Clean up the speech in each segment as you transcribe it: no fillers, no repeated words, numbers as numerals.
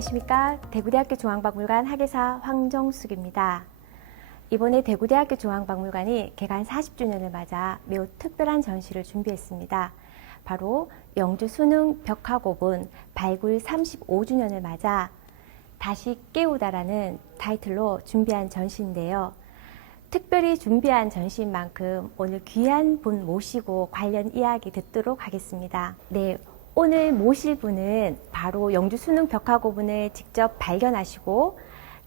안녕하십니까. 대구대학교 중앙박물관 학예사 황정숙입니다. 이번에 대구대학교 중앙박물관이 개관 40주년을 맞아 매우 특별한 전시를 준비했습니다. 바로 영주 수능 벽화고분 발굴 35주년을 맞아 다시 깨우다라는 타이틀로 준비한 전시인데요. 특별히 준비한 전시인 만큼 오늘 귀한 분 모시고 관련 이야기 듣도록 하겠습니다. 네, 오늘 모실 분은 바로 영주 수능 벽화고분을 직접 발견하시고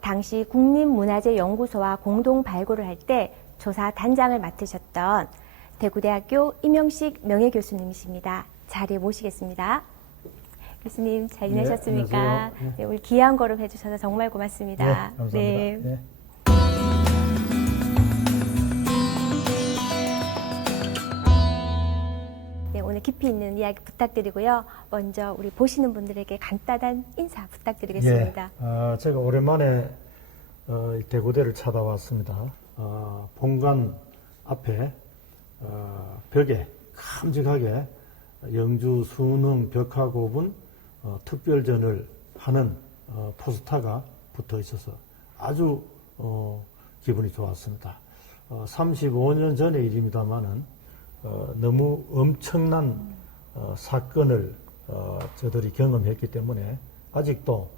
당시 국립문화재연구소와 공동 발굴을 할 때 조사 단장을 맡으셨던 대구대학교 임영식 명예교수님이십니다. 자리에 모시겠습니다. 교수님 잘 지내셨습니까? 네, 네, 오늘 귀한 걸음 해주셔서 정말 고맙습니다. 네, 감사합니다. 네. 네. 네, 오늘 깊이 있는 이야기 부탁드리고요. 먼저 우리 보시는 분들에게 간단한 인사 부탁드리겠습니다. 예, 제가 오랜만에 대구대를 찾아왔습니다. 본관 앞에 벽에 큼직하게 영주 수능 벽화고분 특별전을 하는 포스터가 붙어 있어서 아주 기분이 좋았습니다. 35년 전의 일입니다만은 너무 엄청난 사건을 저들이 경험했기 때문에 아직도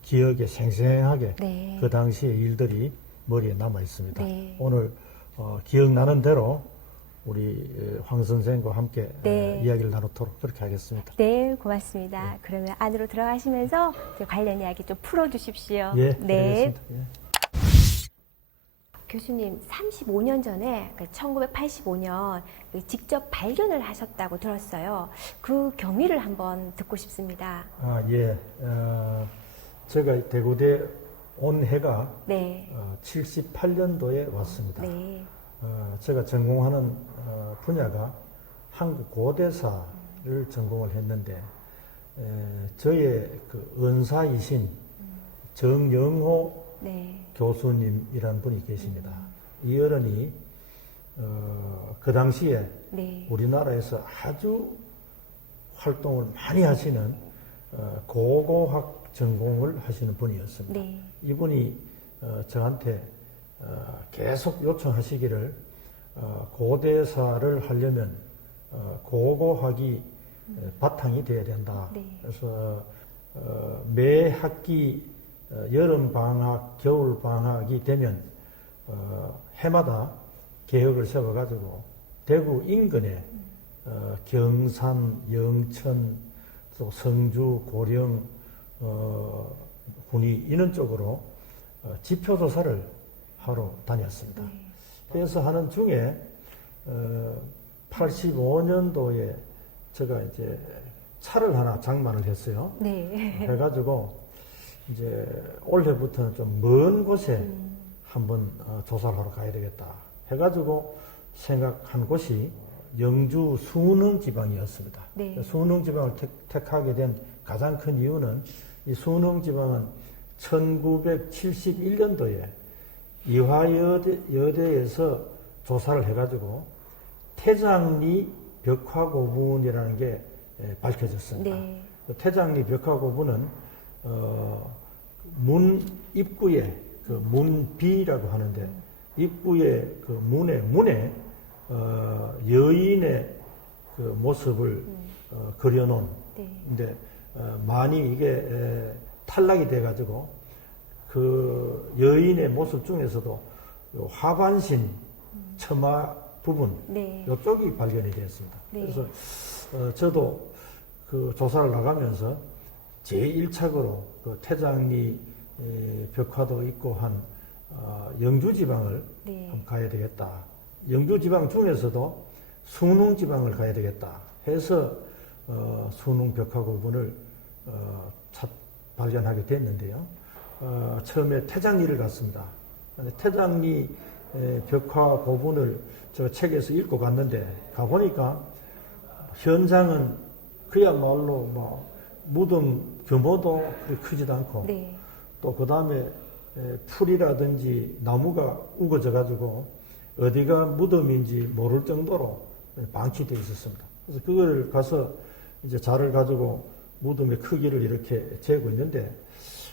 기억에 생생하게 네. 그 당시의 일들이 머리에 남아 있습니다. 네. 오늘 기억나는 대로 우리 황 선생과 함께 네. 이야기를 나누도록 그렇게 하겠습니다. 네, 고맙습니다. 그러면 안으로 들어가시면서 관련 이야기 좀 풀어주십시오. 예, 네. 알겠습니다. 예. 교수님, 35년 전에 1985년 직접 발견을 하셨다고 들었어요. 그 경위를 한번 듣고 싶습니다. 예. 제가 대구대 온 해가 네. 78년도에 왔습니다. 네. 제가 전공하는 분야가 한국 고대사를 전공을 했는데 저의 그 은사이신 정영호 네. 교수님이라는 분이 계십니다. 이 어른이 그 당시에 네. 우리나라에서 아주 활동을 많이 하시는 고고학 전공을 하시는 분이었습니다. 네. 이분이 저한테 계속 요청하시기를 고대사를 하려면 고고학이 바탕이 돼야 된다. 네. 그래서 매 학기 여름 방학, 겨울 방학이 되면 해마다 계획을 세워가지고 대구 인근에 경산, 영천, 또 성주, 고령, 군위 이런 쪽으로 지표조사를 하러 다녔습니다. 네. 그래서 하는 중에 85년도에 제가 이제 차를 하나 장만을 했어요. 네. 해가지고 이제 올해부터는 좀 먼 곳에 한번 조사를 하러 가야 되겠다 해가지고 생각한 곳이 영주 수능 지방이었습니다. 네. 수능 지방을 택하게 된 가장 큰 이유는 이 수능 지방은 1971년도에 이화여대에서 조사를 해가지고 태장리 벽화고분이라는 게 밝혀졌습니다. 네. 태장리 벽화고분은 문 입구에 그 문비라고 하는데 입구에 그 문에 여인의 그 모습을 그려놓은. 네. 근데 많이 이게 탈락이 돼가지고 그 여인의 모습 중에서도 요 하반신 처마 부분 네. 이쪽이 발견이 되었습니다. 네. 그래서 저도 그 조사를 나가면서 제1착으로 그 태장리 벽화도 있고 한 영주 지방을 네. 한번 가야 되겠다. 영주 지방 중에서도 수능 지방을 가야 되겠다 해서 수능 벽화고분을 발견하게 됐는데요. 처음에 태장리를 갔습니다. 태장리 벽화고분을 제가 책에서 읽고 갔는데 가보니까 현장은 그야말로 뭐 무덤 규모도 그리 크지도 않고 네. 또 그 다음에 풀이라든지 나무가 우거져 가지고 어디가 무덤인지 모를 정도로 방치되어 있었습니다. 그래서 그걸 가서 이제 자를 가지고 무덤의 크기를 이렇게 재고 있는데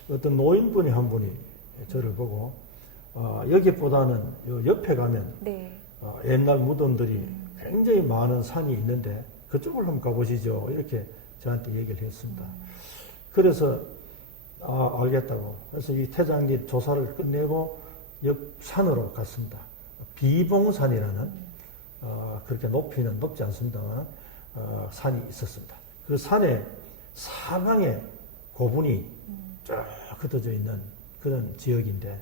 어떤 노인분이 한 분이 저를 보고 여기보다는 요 옆에 가면 네. 옛날 무덤들이 굉장히 많은 산이 있는데 그쪽을 한번 가보시죠. 이렇게 저한테 얘기를 했습니다. 그래서 알겠다고. 그래서 이 태장리 조사를 끝내고 옆 산으로 갔습니다. 비봉산이라는 그렇게 높이는 높지 않습니다만 산이 있었습니다. 그 산에 사방에 고분이 쫙 흩어져 있는 그런 지역인데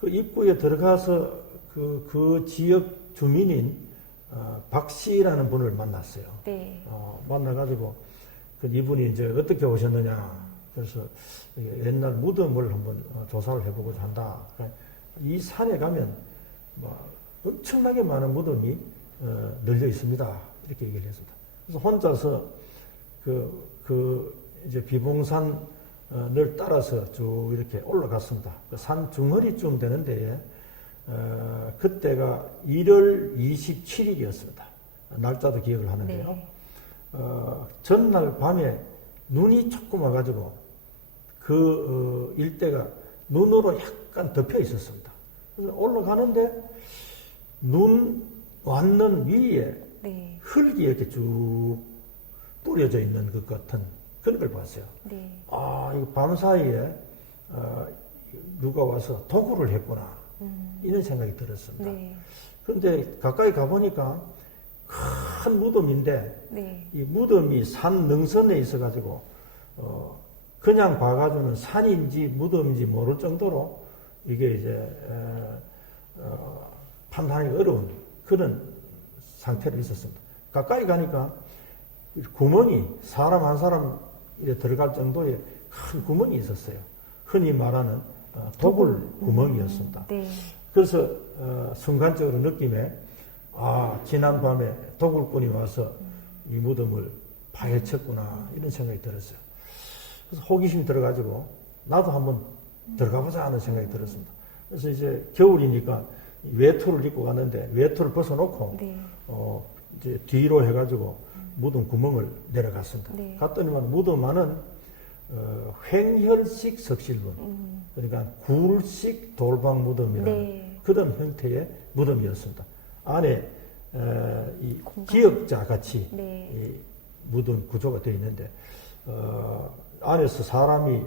그 입구에 들어가서 그 지역 주민인 박 씨라는 분을 만났어요. 네. 만나가지고 이분이 이제 어떻게 오셨느냐. 그래서 옛날 무덤을 한번 조사를 해보고자 한다. 이 산에 가면 뭐 엄청나게 많은 무덤이 널려 있습니다. 이렇게 얘기를 했습니다. 그래서 혼자서 이제 비봉산을 따라서 쭉 이렇게 올라갔습니다. 그 산 중허리쯤 되는 데에 그때가 1월 27일이었습니다. 날짜도 기억을 하는데요. 네. 전날 밤에 눈이 조금 와가지고 그 일대가 눈으로 약간 덮여 있었습니다. 그래서 올라가는데 눈 왔는 위에 네. 흙이 이렇게 쭉 뿌려져 있는 것 같은 그런 걸 봤어요. 네. 이거 밤 사이에 누가 와서 도구를 했구나. 이런 생각이 들었습니다. 네. 그런데 가까이 가보니까 큰 무덤인데 네. 이 무덤이 산 능선에 있어가지고 그냥 봐가지고는 산인지 무덤인지 모를 정도로 이게 이제 판단하기 어려운 그런 상태로 있었습니다. 가까이 가니까 구멍이 사람 한 사람 들어갈 정도의 큰 구멍이 있었어요. 흔히 말하는 도굴 구멍이었습니다. 네. 그래서 순간적으로 느낌에 지난 밤에 도굴꾼이 와서 이 무덤을 파헤쳤구나 이런 생각이 들었어요. 그래서 호기심이 들어가지고 나도 한번 들어가보자 하는 생각이 들었습니다. 그래서 이제 겨울이니까 외투를 입고 갔는데 외투를 벗어놓고 네. 이제 뒤로 해가지고 무덤 구멍을 내려갔습니다. 네. 갔더니만 무덤 안은 횡혈식 석실문, 그러니까 굴식 돌방 무덤이라는 네. 그런 형태의 무덤이었습니다. 안에 이 기역자 같이 네. 이 무덤 구조가 되어 있는데 안에서 사람이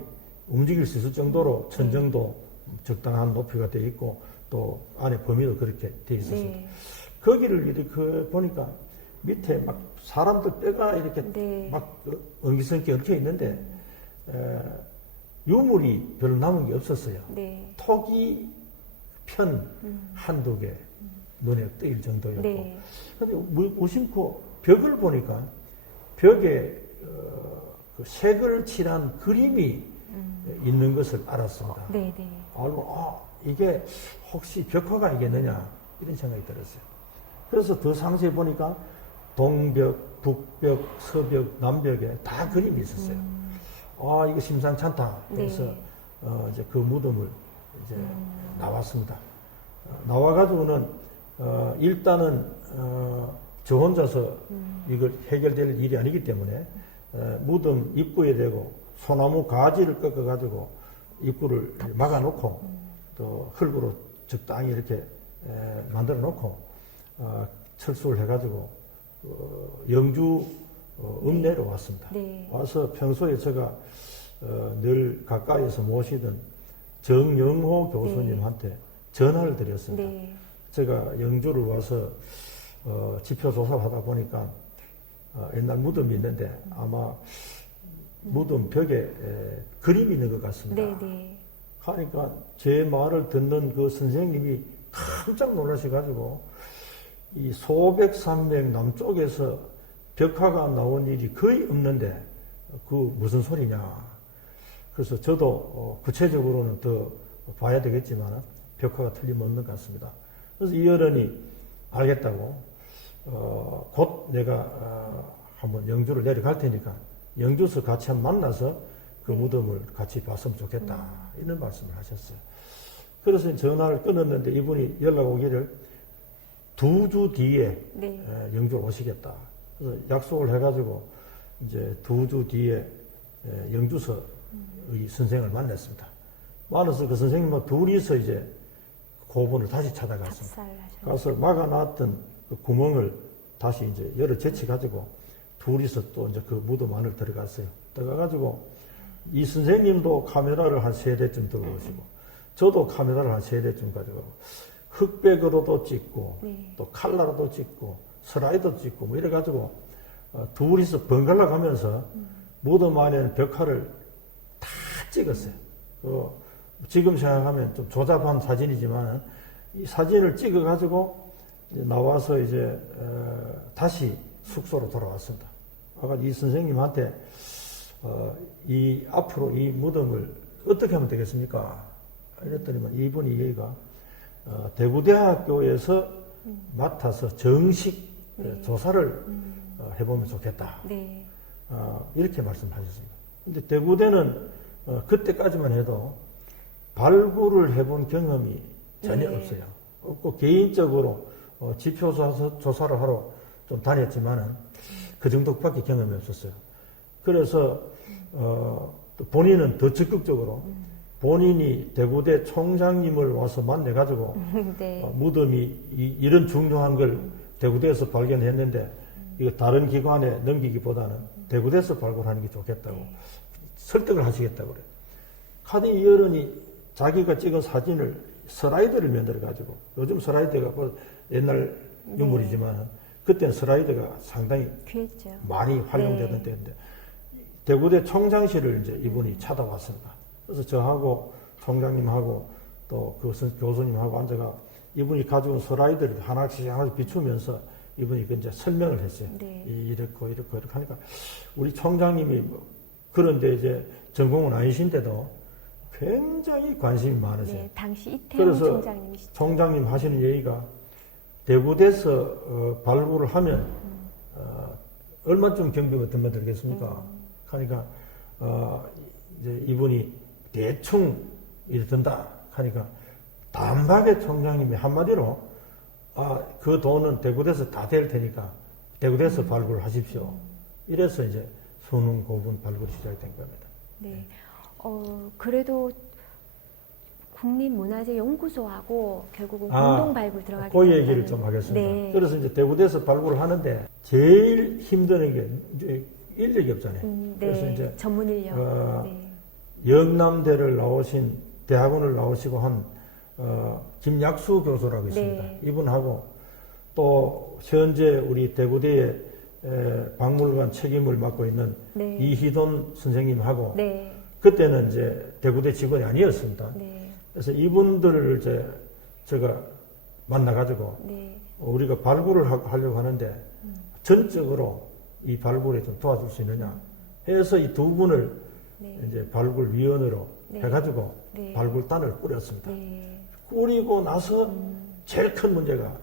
움직일 수 있을 정도로 천정도 적당한 높이가 되어 있고 또 안에 범위도 그렇게 되어 있었습니다. 네. 거기를 이렇게 보니까 밑에 막 사람들 뼈가 이렇게 네. 막 엉기성게 얽혀 있는데 유물이 별로 남은 게 없었어요. 네. 톡이 편 한두 개 눈에 띄일 정도였고. 네. 근데 무심코 벽을 보니까 벽에 그 색을 칠한 그림이 있는 것을 알았습니다. 네. 네. 알고 이게 혹시 벽화가 있겠느냐 이런 생각이 들었어요. 그래서 더 상세히 보니까 동벽, 북벽, 서벽, 남벽에 다 그림이 있었어요. 이거 심상치 않다. 그래서 네. 이제 그 무덤을 이제 나왔습니다. 나와가지고는 일단은 저 혼자서 이걸 해결될 일이 아니기 때문에 무덤 입구에 대고 소나무 가지를 꺾어가지고 입구를 막아놓고 또 흙으로 적당히 이렇게 만들어 놓고 철수를 해가지고 영주 읍내로 왔습니다. 네. 와서 평소에 제가 늘 가까이에서 모시던 정영호 교수님한테 전화를 드렸습니다. 네. 제가 영주를 와서 지표 조사를 하다 보니까 옛날 무덤이 있는데 아마 무덤 벽에 그림이 있는 것 같습니다. 네. 네. 하니까 제 말을 듣는 그 선생님이 깜짝 놀라셔가지고 이 소백산맥 남쪽에서 벽화가 나온 일이 거의 없는데 그 무슨 소리냐. 그래서 저도 구체적으로는 더 봐야 되겠지만 벽화가 틀림없는 것 같습니다. 그래서 이 어른이 알겠다고 곧 내가 한번 영주를 내려갈 테니까 영주에서 같이 한번 만나서 그 무덤을 같이 봤으면 좋겠다. 이런 말씀을 하셨어요. 그래서 전화를 끊었는데 이분이 연락 오기를 2주 뒤에 네. 영주를 오시겠다. 그래서 약속을 해가지고 이제 2주 뒤에 영주서의 선생을 만났습니다. 만나서 그 선생님과 둘이서 이제 고분을 다시 찾아갔습니다. 답사를 하셨네요. 가서 막아놨던 그 구멍을 다시 이제 열어 제쳐가지고 둘이서 또 이제 그 무덤 안을 들어갔어요. 들어가가지고 이 선생님도 카메라를 한 3대쯤 들고 오시고 저도 카메라를 한 3대쯤 가지고 흑백으로도 찍고 네. 또 칼라로도 찍고 슬라이드도 찍고 뭐 이래가지고 둘이서 번갈아 가면서 무덤 안에는 벽화를 다 찍었어요. 지금 생각하면 좀 조잡한 사진이지만 이 사진을 찍어가지고 이제 나와서 이제 다시 숙소로 돌아왔습니다. 아까 이 선생님한테 이 앞으로 이 무덤을 어떻게 하면 되겠습니까? 이랬더니만 이분이 얘기가 대구대학교에서 맡아서 정식 조사를 해보면 좋겠다. 네. 이렇게 말씀하셨습니다. 근데 대구대는 그때까지만 해도 발굴을 해본 경험이 전혀 네. 없어요. 없고 개인적으로 지표 조사를 하러 좀 다녔지만은 그 정도밖에 경험이 없었어요. 그래서 또 본인은 더 적극적으로 본인이 대구대 총장님을 와서 만나가지고 네. 무덤이 이런 중요한 걸 대구대에서 발견했는데 이거 다른 기관에 넘기기보다는 대구대에서 발굴하는 게 좋겠다고 설득을 하시겠다고 그래요. 카디 이어른이 자기가 찍은 사진을 슬라이드를 만들어가지고 요즘 슬라이드가 뭐 옛날 유물이지만 그때는 슬라이드가 상당히 귀했죠. 많이 활용되던 네. 때인데 대구대 총장실을 이제 이분이 찾아왔습니다. 그래서 저하고 총장님하고 또 그 교수님하고 앉아가 이분이 가져온 슬라이드를 하나씩 비추면서 이분이 그 이제 설명을 했어요. 네. 이렇게 하니까 우리 총장님이 그런데 이제 전공은 아니신데도 굉장히 관심이 많으세요. 네. 당시 이태원 그래서 총장님이시죠. 총장님 하시는 얘기가 대구대에서 발굴을 하면 얼마쯤 경비가 들겠습니까? 하니까 이제 이분이 대충 이래 든다 하니까 단박에 총장님이 한마디로 그 돈은 대구대에서 다 될 테니까 대구대에서 발굴을 하십시오. 이래서 이제 순흥 고분 발굴이 시작된 겁니다. 네. 그래도 국립문화재연구소하고 결국은 공동 발굴 들어가게 그 얘기를 됐다는- 좀 하겠습니다. 네. 그래서 이제 대구대에서 발굴을 하는데 제일 힘든 게 이제 인력이 없잖아요. 네. 그래서 이제 전문 인력. 네. 영남대를 나오신 대학원을 나오시고 한 김약수 교수라고 있습니다. 네. 이분하고 또 현재 우리 대구대의 박물관 책임을 맡고 있는 네. 이희돈 선생님하고 네. 그때는 이제 대구대 직원이 아니었습니다. 네. 그래서 이분들을 이제 제가 만나가지고 네. 우리가 발굴을 하려고 하는데 전적으로 이 발굴에 좀 도와줄 수 있느냐 해서 이 두 분을 네. 이제 발굴위원으로 네. 해가지고 네. 발굴단을 꾸렸습니다. 네. 꾸리고 나서 제일 큰 문제가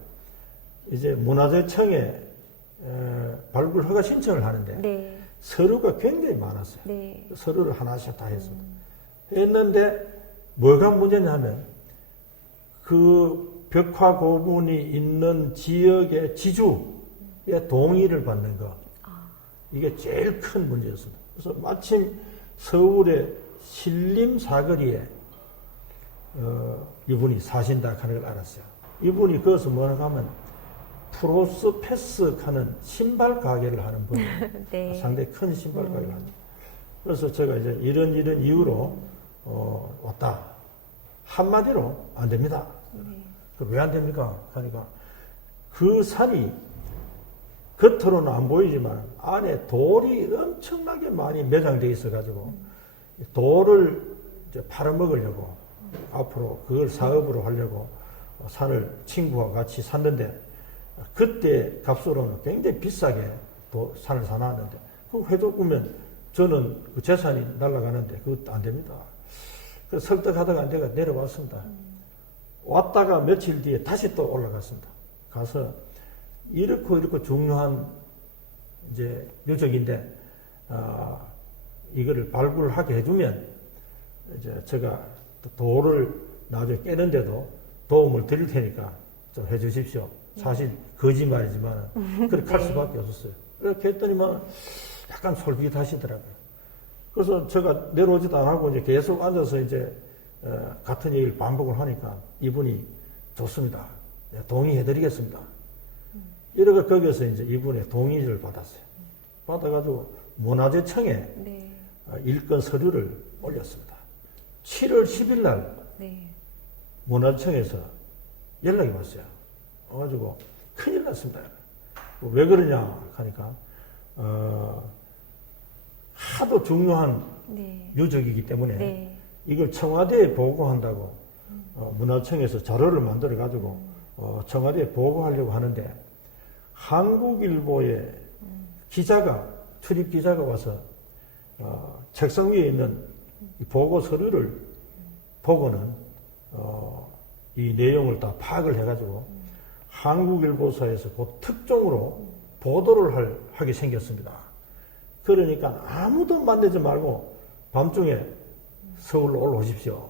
이제 문화재청에 발굴 허가 신청을 하는데 네. 서류가 굉장히 많았어요. 네. 서류를 하나씩 다 했습니다. 했는데 뭐가 문제냐면 그 벽화 고분이 있는 지역의 지주의 동의를 받는 거. 이게 제일 큰 문제였습니다. 그래서 마침 서울의 신림 사거리에 이분이 사신다 하는 걸 알았어요. 이분이 거기서 뭐라고 하면 프로스 패스 하는 신발 가게를 하는 분이에요. 네. 상당히 큰 신발 가게를 하죠. 그래서 제가 이제 이런 이유로 왔다. 한마디로 안 됩니다. 왜 안 됩니까? 하니까 그 산이 겉으로는 안 보이지만 안에 돌이 엄청나게 많이 매장되어 있어가지고 돌을 이제 팔아먹으려고 앞으로 그걸 사업으로 하려고 산을 친구와 같이 샀는데 그때 값으로는 굉장히 비싸게 산을 사놨는데 그 회독구면 저는 그 재산이 날아가는데 그것도 안 됩니다. 그래서 설득하다가 내가 내려왔습니다. 왔다가 며칠 뒤에 다시 또 올라갔습니다. 가서 이렇게 중요한 이제 유적인데 이거를 발굴하게 해주면 이제 제가 돌을 나중에 깨는데도 도움을 드릴 테니까 좀 해주십시오. 사실 거짓말이지만 그렇게 할 수밖에 없었어요. 그렇게 했더니만 약간 솔깃하시더라고요. 그래서 제가 내려오지도 안 하고 이제 계속 앉아서 이제 같은 얘기를 반복을 하니까 이분이 좋습니다. 네, 동의해드리겠습니다. 이러고 거기서 이제 이분의 동의를 받았어요. 받아가지고 문화재청에 네. 일건 서류를 올렸습니다. 7월 10일 날 네. 문화청에서 연락이 왔어요. 와가지고 큰일 났습니다. 왜 그러냐 하니까 하도 중요한 네. 유적이기 때문에 네. 이걸 청와대에 보고한다고 문화청에서 자료를 만들어 가지고 청와대에 보고하려고 하는데 한국일보에 기자가 출입 기자가 와서 책상 위에 있는 이 보고 서류를 보고는 이 내용을 다 파악을 해가지고 한국일보사에서 그 특종으로 보도를 하게 생겼습니다. 그러니까 아무도 만나지 말고 밤중에 서울로 올라오십시오.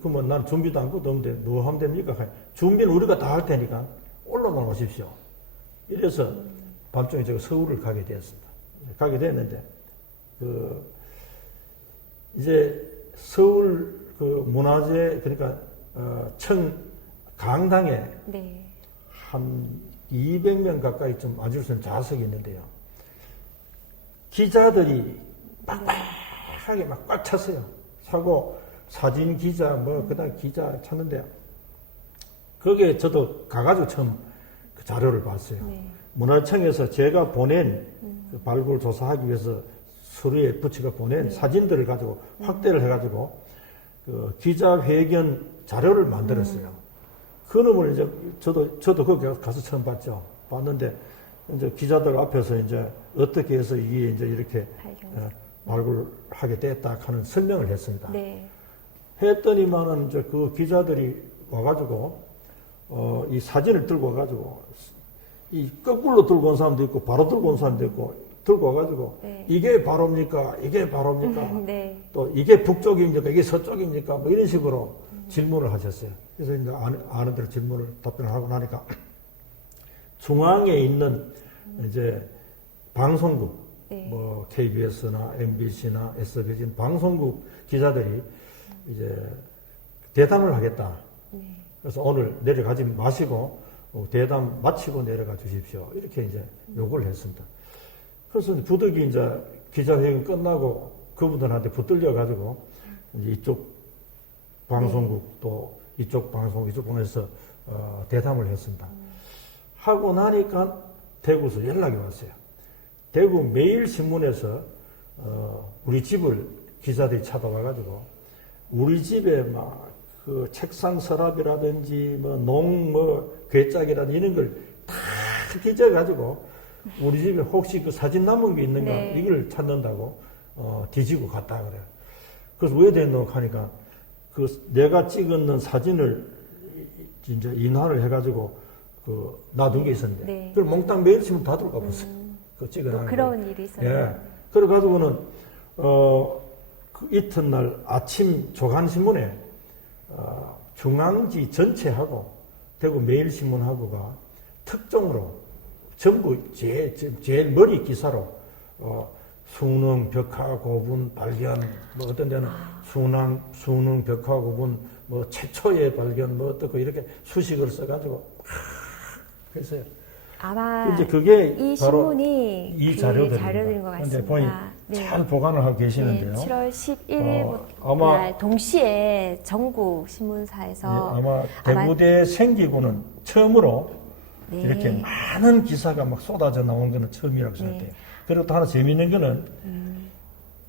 그러면 난 준비도 안 하고 없는데 뭐 하면 됩니까? 준비는 우리가 다 할 테니까 올라만 오십시오. 이래서 밤중에 제가 서울을 가게 되었습니다. 가게 됐는데 이제 서울 문화재 그러니까 청 강당에 네. 한 200명 가까이 좀 앉을선 좌석이 있는데요. 기자들이 빡빡하게 막 꽉 찼어요. 차고 사진 기자 그다음 기자 찾는데 거기에 저도 가가지고 처음 그 자료를 봤어요. 네. 문화청에서 제가 보낸 그 발굴 조사하기 위해서 서류에 붙여가 보낸 사진들을 가지고 확대를 해가지고 그 기자회견 자료를 만들었어요. 그 놈을 이제 저도 거기 가서 처음 봤죠. 봤는데 이제 기자들 앞에서 이제 어떻게 해서 이게 이제 이렇게 발굴하게 됐다 하는 설명을 했습니다. 네. 했더니만은 이제 그 기자들이 와가지고 이 사진을 들고 와가지고 이 거꾸로 들고 온 사람도 있고 바로 들고 온 사람도 있고 들고 와가지고 네. 이게 바로입니까? 이게 바로입니까? 네. 또 이게 북쪽입니까? 이게 서쪽입니까? 뭐 이런 식으로 질문을 하셨어요. 그래서 이제 아는 대로 질문을 답변을 하고 나니까 중앙에 있는 이제 방송국 네. 뭐 KBS나 MBC나 SBS 방송국 기자들이 이제 대담을 하겠다. 네. 그래서 오늘 내려가지 마시고 대담 마치고 내려가 주십시오. 이렇게 이제 요구를 했습니다. 그래서 부득이 이제 기자회견 끝나고 그분들한테 붙들려 가지고 이제 이쪽 방송국 또 이쪽 방송 이쪽 방에서 대담을 했습니다. 하고 나니까 대구에서 연락이 왔어요. 대구 매일신문에서 우리 집을 기자들이 찾아와 가지고 우리 집에 막 그 책상 서랍이라든지 괴짝이라든지 이런 걸 다 뒤져 가지고 우리 집에 혹시 그 사진 남은 게 있는가 네. 이걸 찾는다고 뒤지고 갔다 그래요. 그래서 왜 됐노 하니까 그 내가 찍은 사진을 이제 인화를 해가지고 놔둔 게 있었는데 네. 그걸 몽땅 매일신문 다 들고 가봤어요. 그 찍어놔. 그런 일이 있었네요. 예. 그래가지고는 그 이튿날 아침 조간신문에 중앙지 전체하고 대구 매일신문하고가 특종으로 전부 제일 머리 기사로 수능 벽화 고분 발견 뭐 어떤 데는 수능 벽화 고분 뭐 최초의 발견 뭐 어떻고 이렇게 수식을 써가지고 그랬어요. 아마 이제 그게 이 바로 신문이 이 그 자료들인 자료들인 것 근데 같습니다. 보니 네. 잘 보관을 하고 계시는데요. 네, 7월 11일 아마- 날 동시에 전국 신문사에서 아마 대구대 생기고는 처음으로 네. 이렇게 많은 기사가 막 쏟아져 나온 거는 처음이라고 생각해요. 그리고 또 하나 재미있는 거는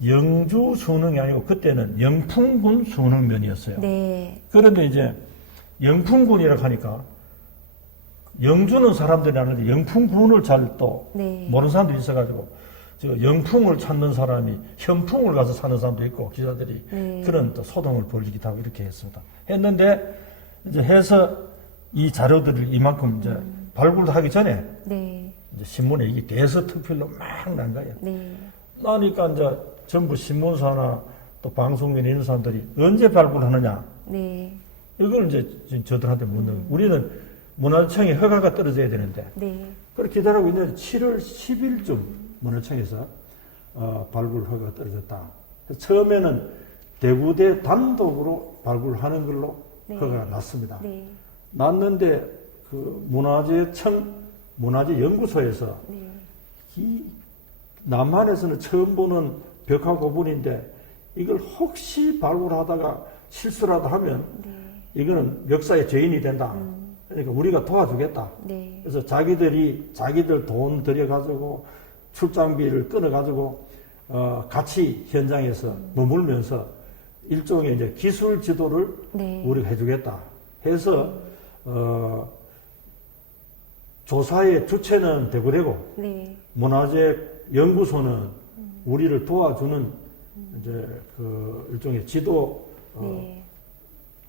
영주 수능이 아니고 그때는 영풍군 수능면이었어요. 네. 그런데 이제 영풍군이라고 하니까 영주는 사람들이 아는데 영풍군을 잘 또 네. 모르는 사람들이 있어가지고 저 영풍을 찾는 사람이 현풍을 가서 사는 사람도 있고 기자들이 네. 그런 또 소동을 벌이기도 하고 이렇게 했습니다. 했는데 이제 해서 이 자료들을 이만큼 이제 발굴도 하기 전에 네. 이제 신문에 이게 대서특필로 막 난 거예요. 네. 나니까 이제 전부 신문사나 또 방송에 있는 사람들이 언제 발굴하느냐 네. 이걸 이제 저들한테 묻는 거예요. 우리는 문화청에 허가가 떨어져야 되는데 네. 그렇게 기다리고 있는데 7월 10일쯤 문화청에서 발굴허가가 떨어졌다. 처음에는 대구대 단독으로 발굴하는 걸로 네. 허가가 났습니다. 네. 났는데 그 문화재연구소에서 네. 이 남한에서는 처음 보는 벽화 고분인데 이걸 혹시 발굴하다가 실수라도 하면 네. 이거는 역사의 죄인이 된다. 그러니까 우리가 도와주겠다. 네. 그래서 자기들 돈 들여가지고 출장비를 끊어가지고 같이 현장에서 머물면서 일종의 이제 기술 지도를 네. 우리가 해주겠다. 해서 조사의 주체는 대구되고 네. 문화재 연구소는 우리를 도와주는 이제 그 일종의 지도 네.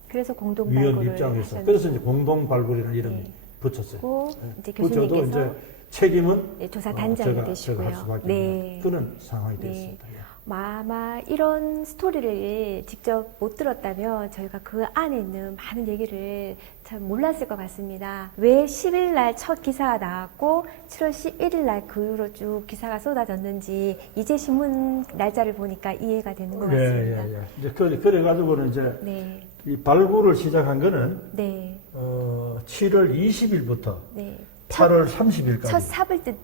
그래서 공동 위원 발굴을 입장에서 하셨는데. 그래서 이제 공동 발굴이라는 이름이 네. 붙였어요. 그리고 네. 이제 붙여도 교수님께서 이제 책임은 네, 조사 단장이 제가 되시고요. 할 수밖에 네. 없는 그런 상황이 네. 됐습니다. 예. 아마 이런 스토리를 직접 못 들었다면 저희가 그 안에 있는 많은 얘기를 참 몰랐을 것 같습니다. 왜 10일 날 첫 기사가 나왔고 7월 11일 날 그 이후로 쭉 기사가 쏟아졌는지 이제 신문 날짜를 보니까 이해가 되는 것 같습니다. 예. 이제 그래가지고는 이제 네, 이 발굴을 시작한 거는 네, 7월 20일부터 네. 8월 30일까지 첫 삽을 예,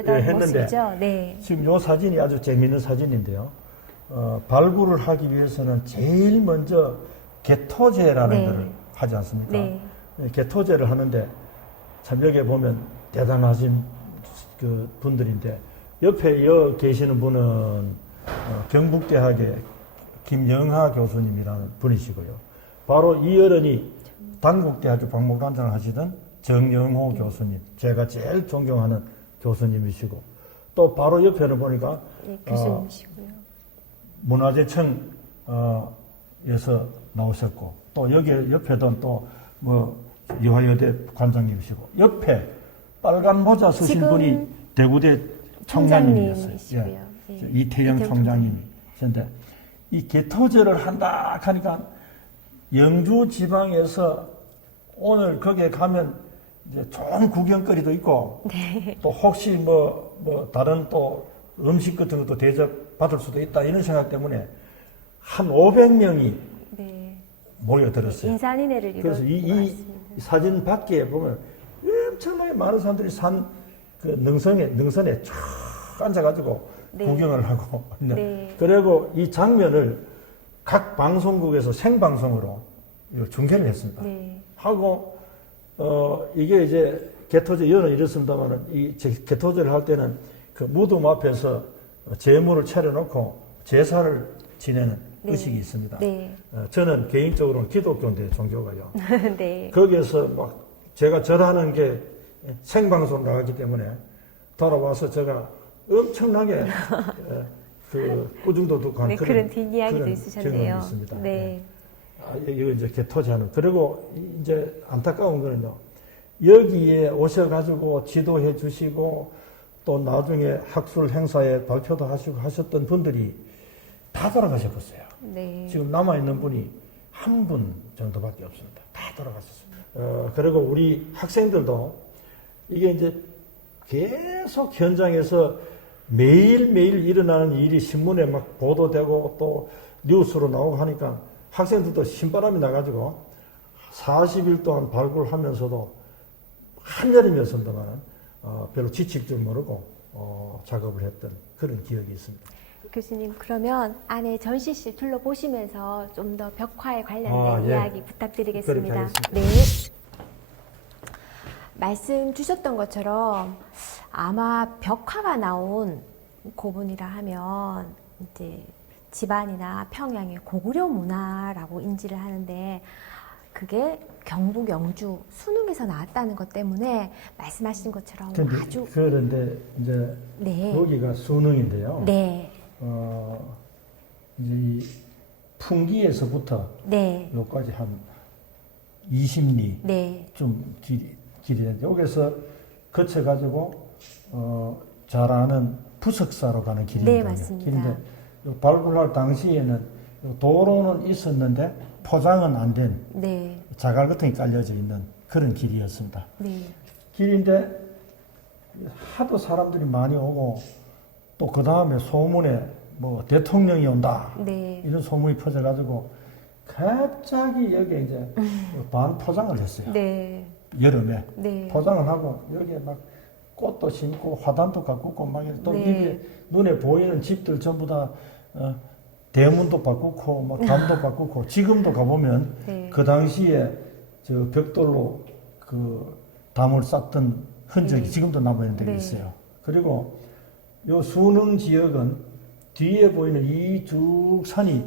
뜯던 했는데 모습이죠. 네, 지금 이 사진이 아주 재미있는 사진인데요. 발굴을 하기 위해서는 제일 먼저 개토제라는 네. 것을 하지 않습니까? 네, 개토제를 하는데 참 여기 보면 대단하신 그 분들인데 옆에 계시는 분은 경북대학의 김영하 교수님이라는 분이시고요. 바로 이 어른이 단국대학교 박물관장을 하시던 정영호 교수님, 제가 제일 존경하는 교수님이시고 또 바로 옆에는 보니까 네, 교수님이시고요. 문화재청에서 나오셨고 또 여기 옆에도 또 뭐 여화여대 관장님이시고 옆에 빨간 모자 쓰신 지금 분이 대구대 총장님이었어요. 총장님이시고요. 예. 이태영 총장님이셨는데 이 개토제를 한다 하니까 영주 지방에서 오늘 거기에 가면 이제 좋은 구경거리도 있고 네. 또 혹시 뭐 다른 또 음식 같은 것도 대접 받을 수도 있다 이런 생각 때문에 한 500명이 네. 모여들었어요. 인산인해를 그래서 이뤘던 것 이 같습니다. 사진 밖에 보면 엄청나게 많은 사람들이 그 능선에 쫙 앉아가지고 네. 구경을 하고 네. 그리고 이 장면을 각 방송국에서 생방송으로 중계를 했습니다. 네. 하고 이게 이제 개토제 연은 이렇습니다만은 이 개토제를 할 때는 그 무덤 앞에서 제물을 차려놓고 제사를 지내는 네. 의식이 있습니다. 네. 저는 개인적으로는 기독교인데 종교가요. 네. 거기에서 막 제가 절하는 게 생방송 나가기 때문에 돌아와서 제가 엄청나게 그 꾸중도 듣고 한 네, 그런 뒷이야기도 있으셨네요. 경험이 있습니다. 네. 이거 이제 개토제하는. 그리고 이제 안타까운 거는요. 여기에 오셔가지고 지도해 주시고 또 나중에 학술 행사에 발표도 하시고 하셨던 분들이 다 돌아가셨어요. 네. 지금 남아있는 분이 한 분 정도밖에 없습니다. 다 돌아가셨어요. 그리고 우리 학생들도 이게 이제 계속 현장에서 매일매일 일어나는 일이 신문에 막 보도되고 또 뉴스로 나오고 하니까 학생들도 신바람이 나가지고 40일 동안 발굴하면서도 한여름이었습니다만 별로 지칠 줄 모르고 작업을 했던 그런 기억이 있습니다. 교수님, 그러면 안에 전시실 둘러보시면서 좀 더 벽화에 관련된 이야기 부탁드리겠습니다. 그렇게 하겠습니다. 네. 말씀 주셨던 것처럼 아마 벽화가 나온 고분이라 하면 이제 집안이나 평양의 고구려 문화라고 인지를 하는데 그게 경북 영주 순흥에서 나왔다는 것 때문에 말씀하신 것처럼 아주 그런데 이제 네. 여기가 순흥인데요. 네. 이제 이 풍기에서부터 네. 여기까지 한 20리 네. 좀 길이 되는데 여기서 거쳐가지고 잘 아는 부석사로 가는 길입니다. 네, 맞습니다. 길인데 발굴할 당시에는 도로는 있었는데 포장은 안 된 네. 자갈 같은 게 깔려져 있는 그런 길이었습니다. 네. 길인데 하도 사람들이 많이 오고 또 그 다음에 소문에 뭐 대통령이 온다. 네. 이런 소문이 퍼져가지고 갑자기 여기에 이제 반 포장을 했어요. 네. 여름에. 네. 포장을 하고 여기에 막 꽃도 심고 화단도 가꾸고 막 또 네. 이게 눈에 보이는 집들 전부 다 대문도 바꾸고 막 담도 바꾸고 지금도 가보면 네. 그 당시에 저 벽돌로 그 담을 쌓던 흔적이 네. 지금도 남아있는 데가 네. 있어요. 그리고 요 수능 지역은 뒤에 보이는 이 쭉 산이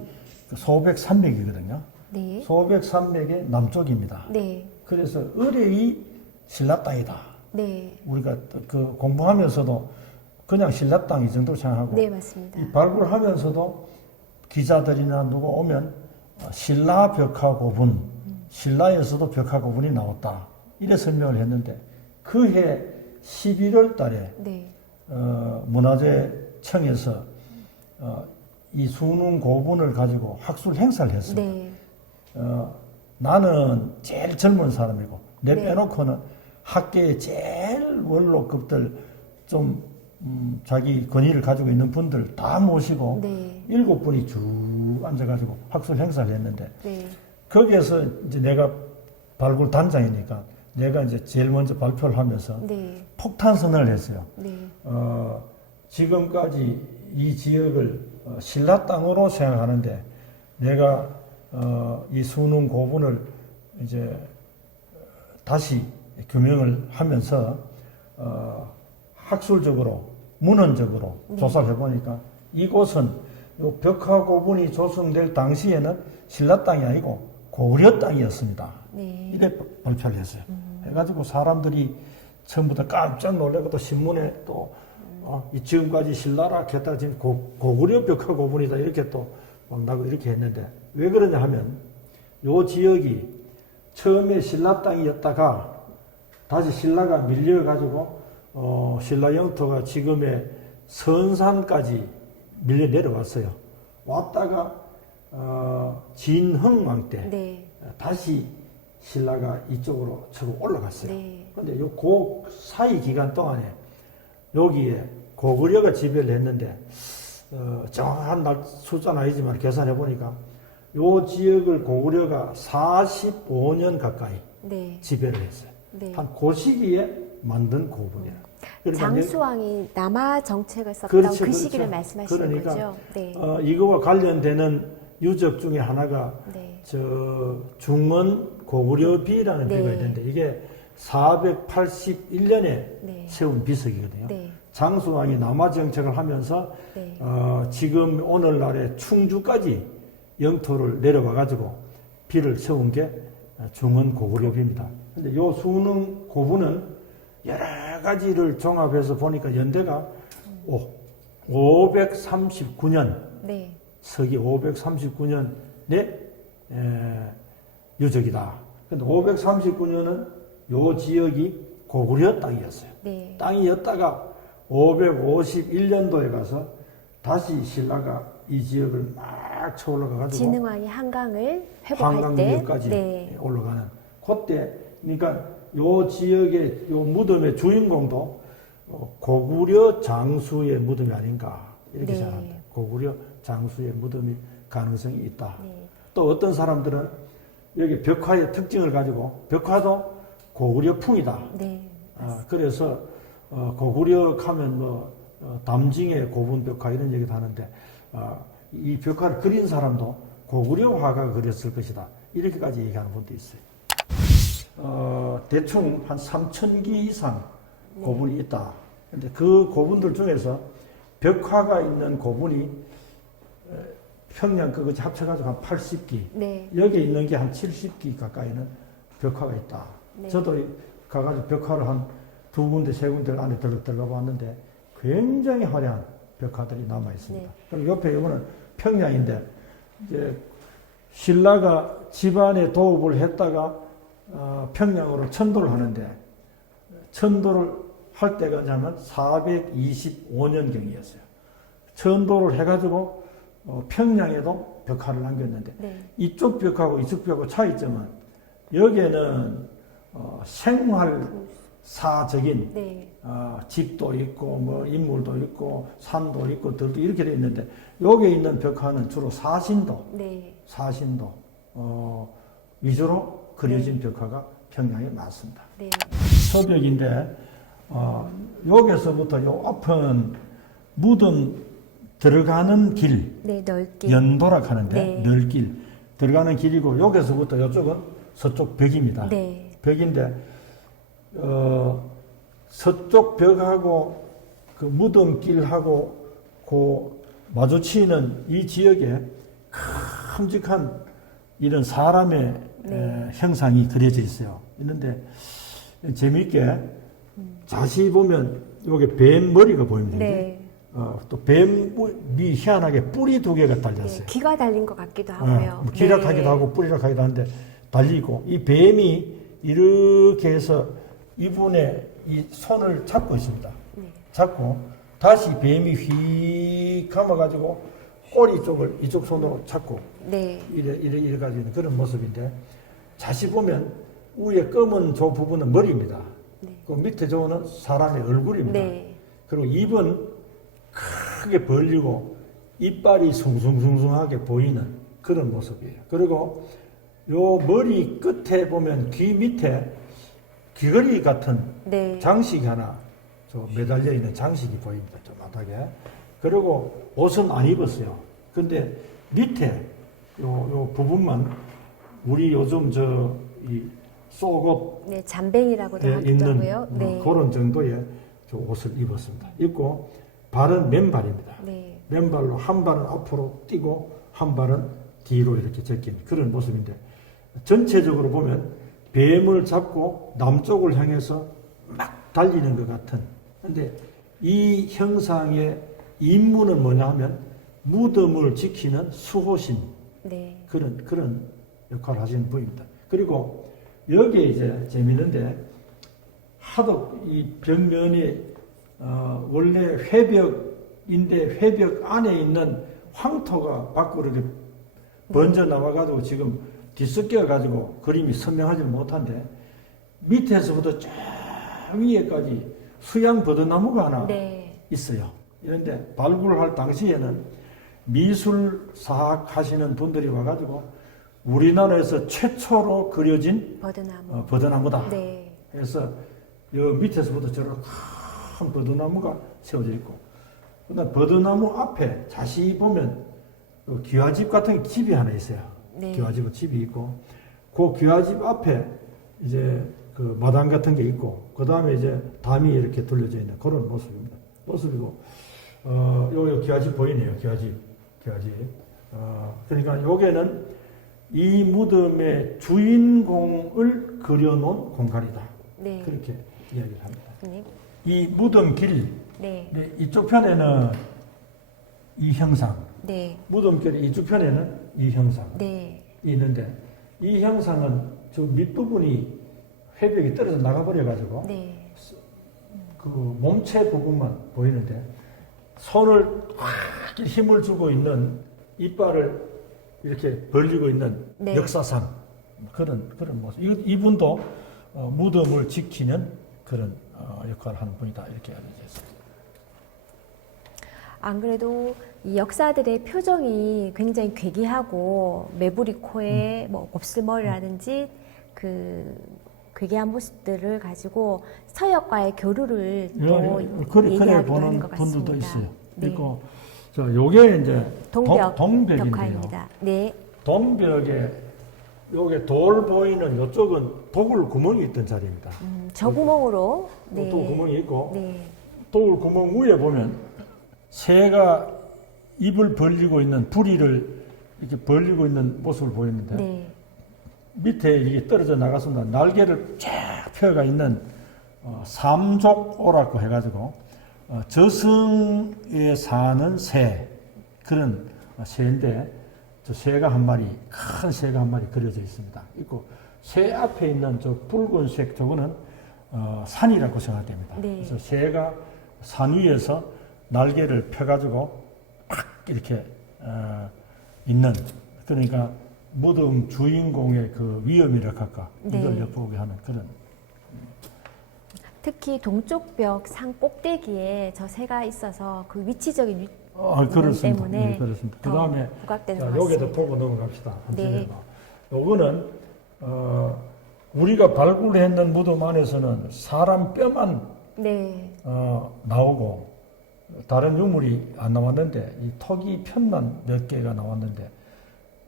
소백산맥이거든요. 네. 소백산맥의 남쪽입니다. 네. 그래서 의뢰이 신라 땅이다. 네. 우리가 그 공부하면서도 그냥 신라 땅 이 정도 생각하고 네, 맞습니다. 이 발굴하면서도 기자들이나 누가 오면 신라 벽화 고분, 신라에서도 벽화 고분이 나왔다. 이래 설명을 했는데 그해 11월 달에 네. 문화재청에서 이 수능 고분을 가지고 학술 행사를 했습니다. 네. 나는 제일 젊은 사람이고 내 네. 빼놓고는 학계의 제일 원로급들 좀 자기 권위를 가지고 있는 분들 다 모시고 네. 7분이 쭉 앉아가지고 학술 행사를 했는데 네. 거기에서 이제 내가 발굴 단장이니까 내가 이제 제일 먼저 발표를 하면서 네. 폭탄 선언을 했어요. 네. 지금까지 이 지역을 신라 땅으로 생각하는데 내가 이 수능 고분을 이제 다시 규명을 하면서 학술적으로 문헌적으로 네. 조사를 해보니까 이곳은 요 벽화 고분이 조성될 당시에는 신라 땅이 아니고 고구려 땅이었습니다. 네. 이래 발표를 했어요. 해가지고 사람들이 전부 다 깜짝 놀라고 또 신문에 또 이 지금까지 신라라 했다가 지금 고구려 벽화 고분이다 이렇게 또 막 나고 이렇게 했는데 왜 그러냐 하면 요 지역이 처음에 신라 땅이었다가 다시 신라가 밀려가지고 신라 영토가 지금의 선산까지 밀려 내려왔어요. 왔다가 진흥왕 때 네. 다시 신라가 이쪽으로 쳐고 올라갔어요. 네. 근데 요 사이 기간 동안에 여기에 고구려가 지배를 했는데 정확한 숫자는 아니지만 계산해 보니까 요 지역을 고구려가 45년 가까이 네. 지배를 했어요. 네. 한 그 시기에 만든 고분이에요. 그러니까 장수왕이 남하 정책을 썼던 그렇죠, 그 그렇죠. 시기를 말씀하시는 그러니까, 거죠? 네. 이거와 관련되는 유적 중에 하나가 네. 저 중원 고구려비라는 네. 비가 있는데 이게 481년에 네. 세운 비석이거든요. 네. 장수왕이 남하 정책을 하면서 네. 지금 오늘날의 충주까지 영토를 내려와 가지고 비를 세운 게 중원 고구려비입니다. 근데 요 수능 고분은 여러 가지를 종합해서 보니까 연대가 539년 네. 서기 539년의 유적이다. 근데 539년은 요 지역이 고구려 땅이었어요. 네. 땅이었다가 551년도에 가서 다시 신라가 이 지역을 막 쳐올라가 가지고 진흥왕이 한강을 회복할 때 한강역까지 네. 올라가는 그때 그러니까 요 지역의 요 무덤의 주인공도 고구려 장수의 무덤이 아닌가 이렇게 네. 생각합니다. 고구려 장수의 무덤이 가능성이 있다. 네. 또 어떤 사람들은 여기 벽화의 특징을 가지고 벽화도 고구려풍이다. 네. 그래서 고구려 하면 뭐 담징의 고분 벽화 이런 얘기도 하는데 이 벽화를 그린 사람도 고구려 화가가 그렸을 것이다. 이렇게까지 얘기하는 분도 있어요. 대충 한 3,000기 이상 고분이 있다. 근데 그 고분들 중에서 벽화가 있는 고분이 평양 그것이 합쳐가지고 한 80기. 네. 여기 있는 게 한 70기 가까이는 벽화가 있다. 네. 저도 가가지고 벽화를 한 2군데, 3군데 안에 들어가 봤는데 굉장히 화려한 벽화들이 남아 있습니다. 네. 그리고 옆에 이거는 평양인데 이제 신라가 집안에 도읍을 했다가 평양으로 천도를 하는데 천도를 할 때가냐면 425년경이었어요. 천도를 해가지고 평양에도 벽화를 남겼는데 네. 이쪽 벽하고 이쪽 벽하고 차이점은 여기에는 사적인 네. 집도 있고 뭐 인물도 있고 산도 있고 들도 이렇게 돼 있는데 여기에 있는 벽화는 주로 사신도 네. 위주로 그려진 벽화가 평양에 많습니다. 네. 서벽인데 여기서부터 요 앞은 무덤 들어가는 길, 네, 넓게. 연도락 하는데 네. 널길 들어가는 길이고 여기서부터 이쪽은 서쪽 벽입니다. 네. 벽인데 서쪽 벽하고 그 무덤길하고 그 마주치는 이 지역에 큼직한 이런 사람의 네. 형상이 그려져 있어요. 있는데 재미있게 자세히 보면 여기 뱀 머리가 보입니다. 네. 또 뱀이 희한하게 뿌리 두 개가 달렸어요. 네. 귀가 달린 것 같기도 하고요. 뭐 기락하기도 네. 하고 뿌리락하기도 하는데 달리고 이 뱀이 이렇게 해서 이분의 이 손을 잡고 있습니다. 네. 잡고 다시 뱀이 휙 감아가지고 꼬리 쪽을 이쪽 손으로 잡고 네. 이래 가지고 있는 그런 모습인데 자세히 보면 위에 검은 저 부분은 머리입니다. 네. 그 밑에 저거는 사람의 얼굴입니다. 네. 그리고 입은 크게 벌리고 이빨이 숭숭숭숭하게 보이는 그런 모습이에요. 그리고 요 머리 끝에 보면 귀 밑에 귀걸이 같은 네. 장식이 하나 저 매달려 있는 장식이 보입니다. 저 바닥에. 그리고 옷은 안 입었어요. 근데 밑에 요 부분만 우리 요즘 이 속옷 네, 잠뱅이라고도 하기도 있는 하고요. 네. 그런 정도의 저 옷을 입었습니다. 입고 발은 맨발입니다. 네. 맨발로 한 발은 앞으로 뛰고 한 발은 뒤로 이렇게 제낀 그런 모습인데 전체적으로 보면 뱀을 잡고 남쪽을 향해서 막 달리는 것 같은. 근데 이 형상의 임무는 뭐냐 하면 무덤을 지키는 수호신 네. 그런 역할을 하시는 분입니다. 그리고 여기에 이제 재밌는데 하도 이 벽면이 원래 회벽인데 회벽 안에 있는 황토가 밖으로 이렇게 번져 나와가지고 지금 뒤섞여가지고 그림이 선명하지 못한데 밑에서부터 쫙 위에까지 수양 버드나무가 하나 네. 있어요. 이런데 발굴을 할 당시에는 미술 사학 하시는 분들이 와가지고 우리나라에서 최초로 그려진 버드나무. 버드나무다. 네. 그래서 여 밑에서부터 저런 큰 버드나무가 세워져 있고, 그다음 버드나무 앞에 자세히 보면 그 기와집 같은 집이 하나 있어요. 네. 기와집 집이 있고, 그 기와집 앞에 이제 그 마당 같은 게 있고, 그 다음에 이제 담이 이렇게 둘러져 있는 그런 모습입니다. 모습이고, 요 기와집 보이네요. 기와집. 그러니까 요게는 이 무덤의 주인공을 그려놓은 공간이다. 네. 그렇게 이야기를 합니다. 네. 이 무덤길, 네. 네, 이쪽 편에는 이 형상, 네. 무덤길 이쪽 편에는 이 형상이 네. 있는데, 이 형상은 저 밑부분이 회벽이 떨어져 나가버려가지고, 네. 그 몸체 부분만 보이는데, 손을 확 힘을 주고 있는 이빨을 이렇게 벌리고 있는 네. 역사상 그런 모습. 이분도 무덤을 지키는 그런 역할을 하는 분이다 이렇게 알려져 있습니다. 안 그래도 이 역사들의 표정이 굉장히 괴기하고 매부리 코에 뭐 곱슬머리라든지 그 괴기한 모습들을 가지고 서역과의 교류를 또 그래 얘기하기도 하는 보는 것 같습니다. 분들도 있어요. 네. 그리고 요게 이제 동벽인데요. 동벽인데요. 네. 동벽에 요게 돌 보이는 요쪽은 도굴 구멍이 있던 자리입니다. 저 구멍으로 네. 또 구멍이 있고 네. 도굴 구멍 위에 보면 새가 입을 벌리고 있는 부리를 이렇게 벌리고 있는 모습을 보이는데 네. 밑에 이게 떨어져 나갔습니다. 날개를 쫙 펴가 있는 삼족오라고 해가지고 저승에 사는 새 그런 새인데 저 새가 한 마리 큰 새가 한 마리 그려져 있습니다. 있고 새 앞에 있는 저 붉은색 저거는 산이라고 생각됩니다. 네. 그래서 새가 산 위에서 날개를 펴가지고 팍 이렇게 있는 그러니까 무덤 주인공의 그 위험이라 할까 이걸 네. 엿보게 하는 그런 특히 동쪽 벽 상 꼭대기에 저 새가 있어서 그 위치적인 그렇습니다. 때문에 네, 그렇습니다. 그 더 다음에 부각되는 것 여기도 같습니다. 보고 넘어갑시다. 네. 요거는 우리가 발굴했는 무덤 안에서는 사람 뼈만 네, 나오고 다른 유물이 안 나왔는데 이 토기 편만 몇 개가 나왔는데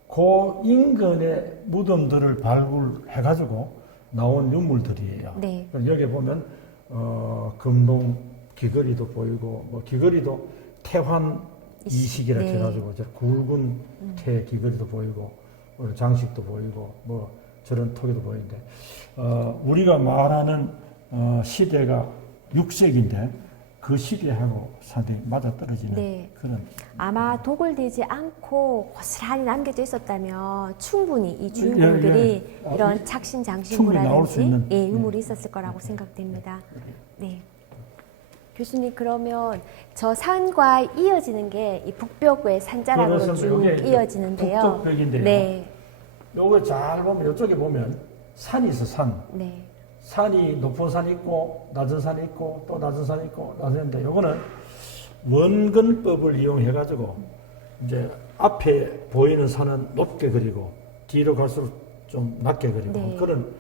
그 인근의 무덤들을 발굴해가지고 나온 유물들이에요. 네, 여기 보면 금동 귀걸이도 보이고 뭐 귀걸이도 태환 이식이라 네. 해가지고 저 굵은 태 귀걸이도 보이고 장식도 보이고 뭐 저런 토기도 보이는데 우리가 말하는 시대가 6세기인데 그 시대하고 상당히 맞아떨어지는 네. 그런 아마 독을 들이지 않고 고스란히 남겨져 있었다면 충분히 이 주인공들이 예. 이런 착신 충분히 나올 수 있는. 장신구라든지 예, 유물이 있었을 거라고 생각됩니다. 네. 교수님 그러면 저 산과 이어지는 게 이 북벽의 산자락으로 그렇습니다. 쭉 요게 이어지는데요. 북쪽 벽인데요. 네, 요거 잘 보면 이쪽에 보면 산이 있어 산. 네, 산이 높은 산이 있고 낮은 산이 있고 또 낮은 산이 있고 낮은데 요거는 원근법을 이용해 가지고 이제 앞에 보이는 산은 높게 그리고 뒤로 갈수록 좀 낮게 그리고 네. 그런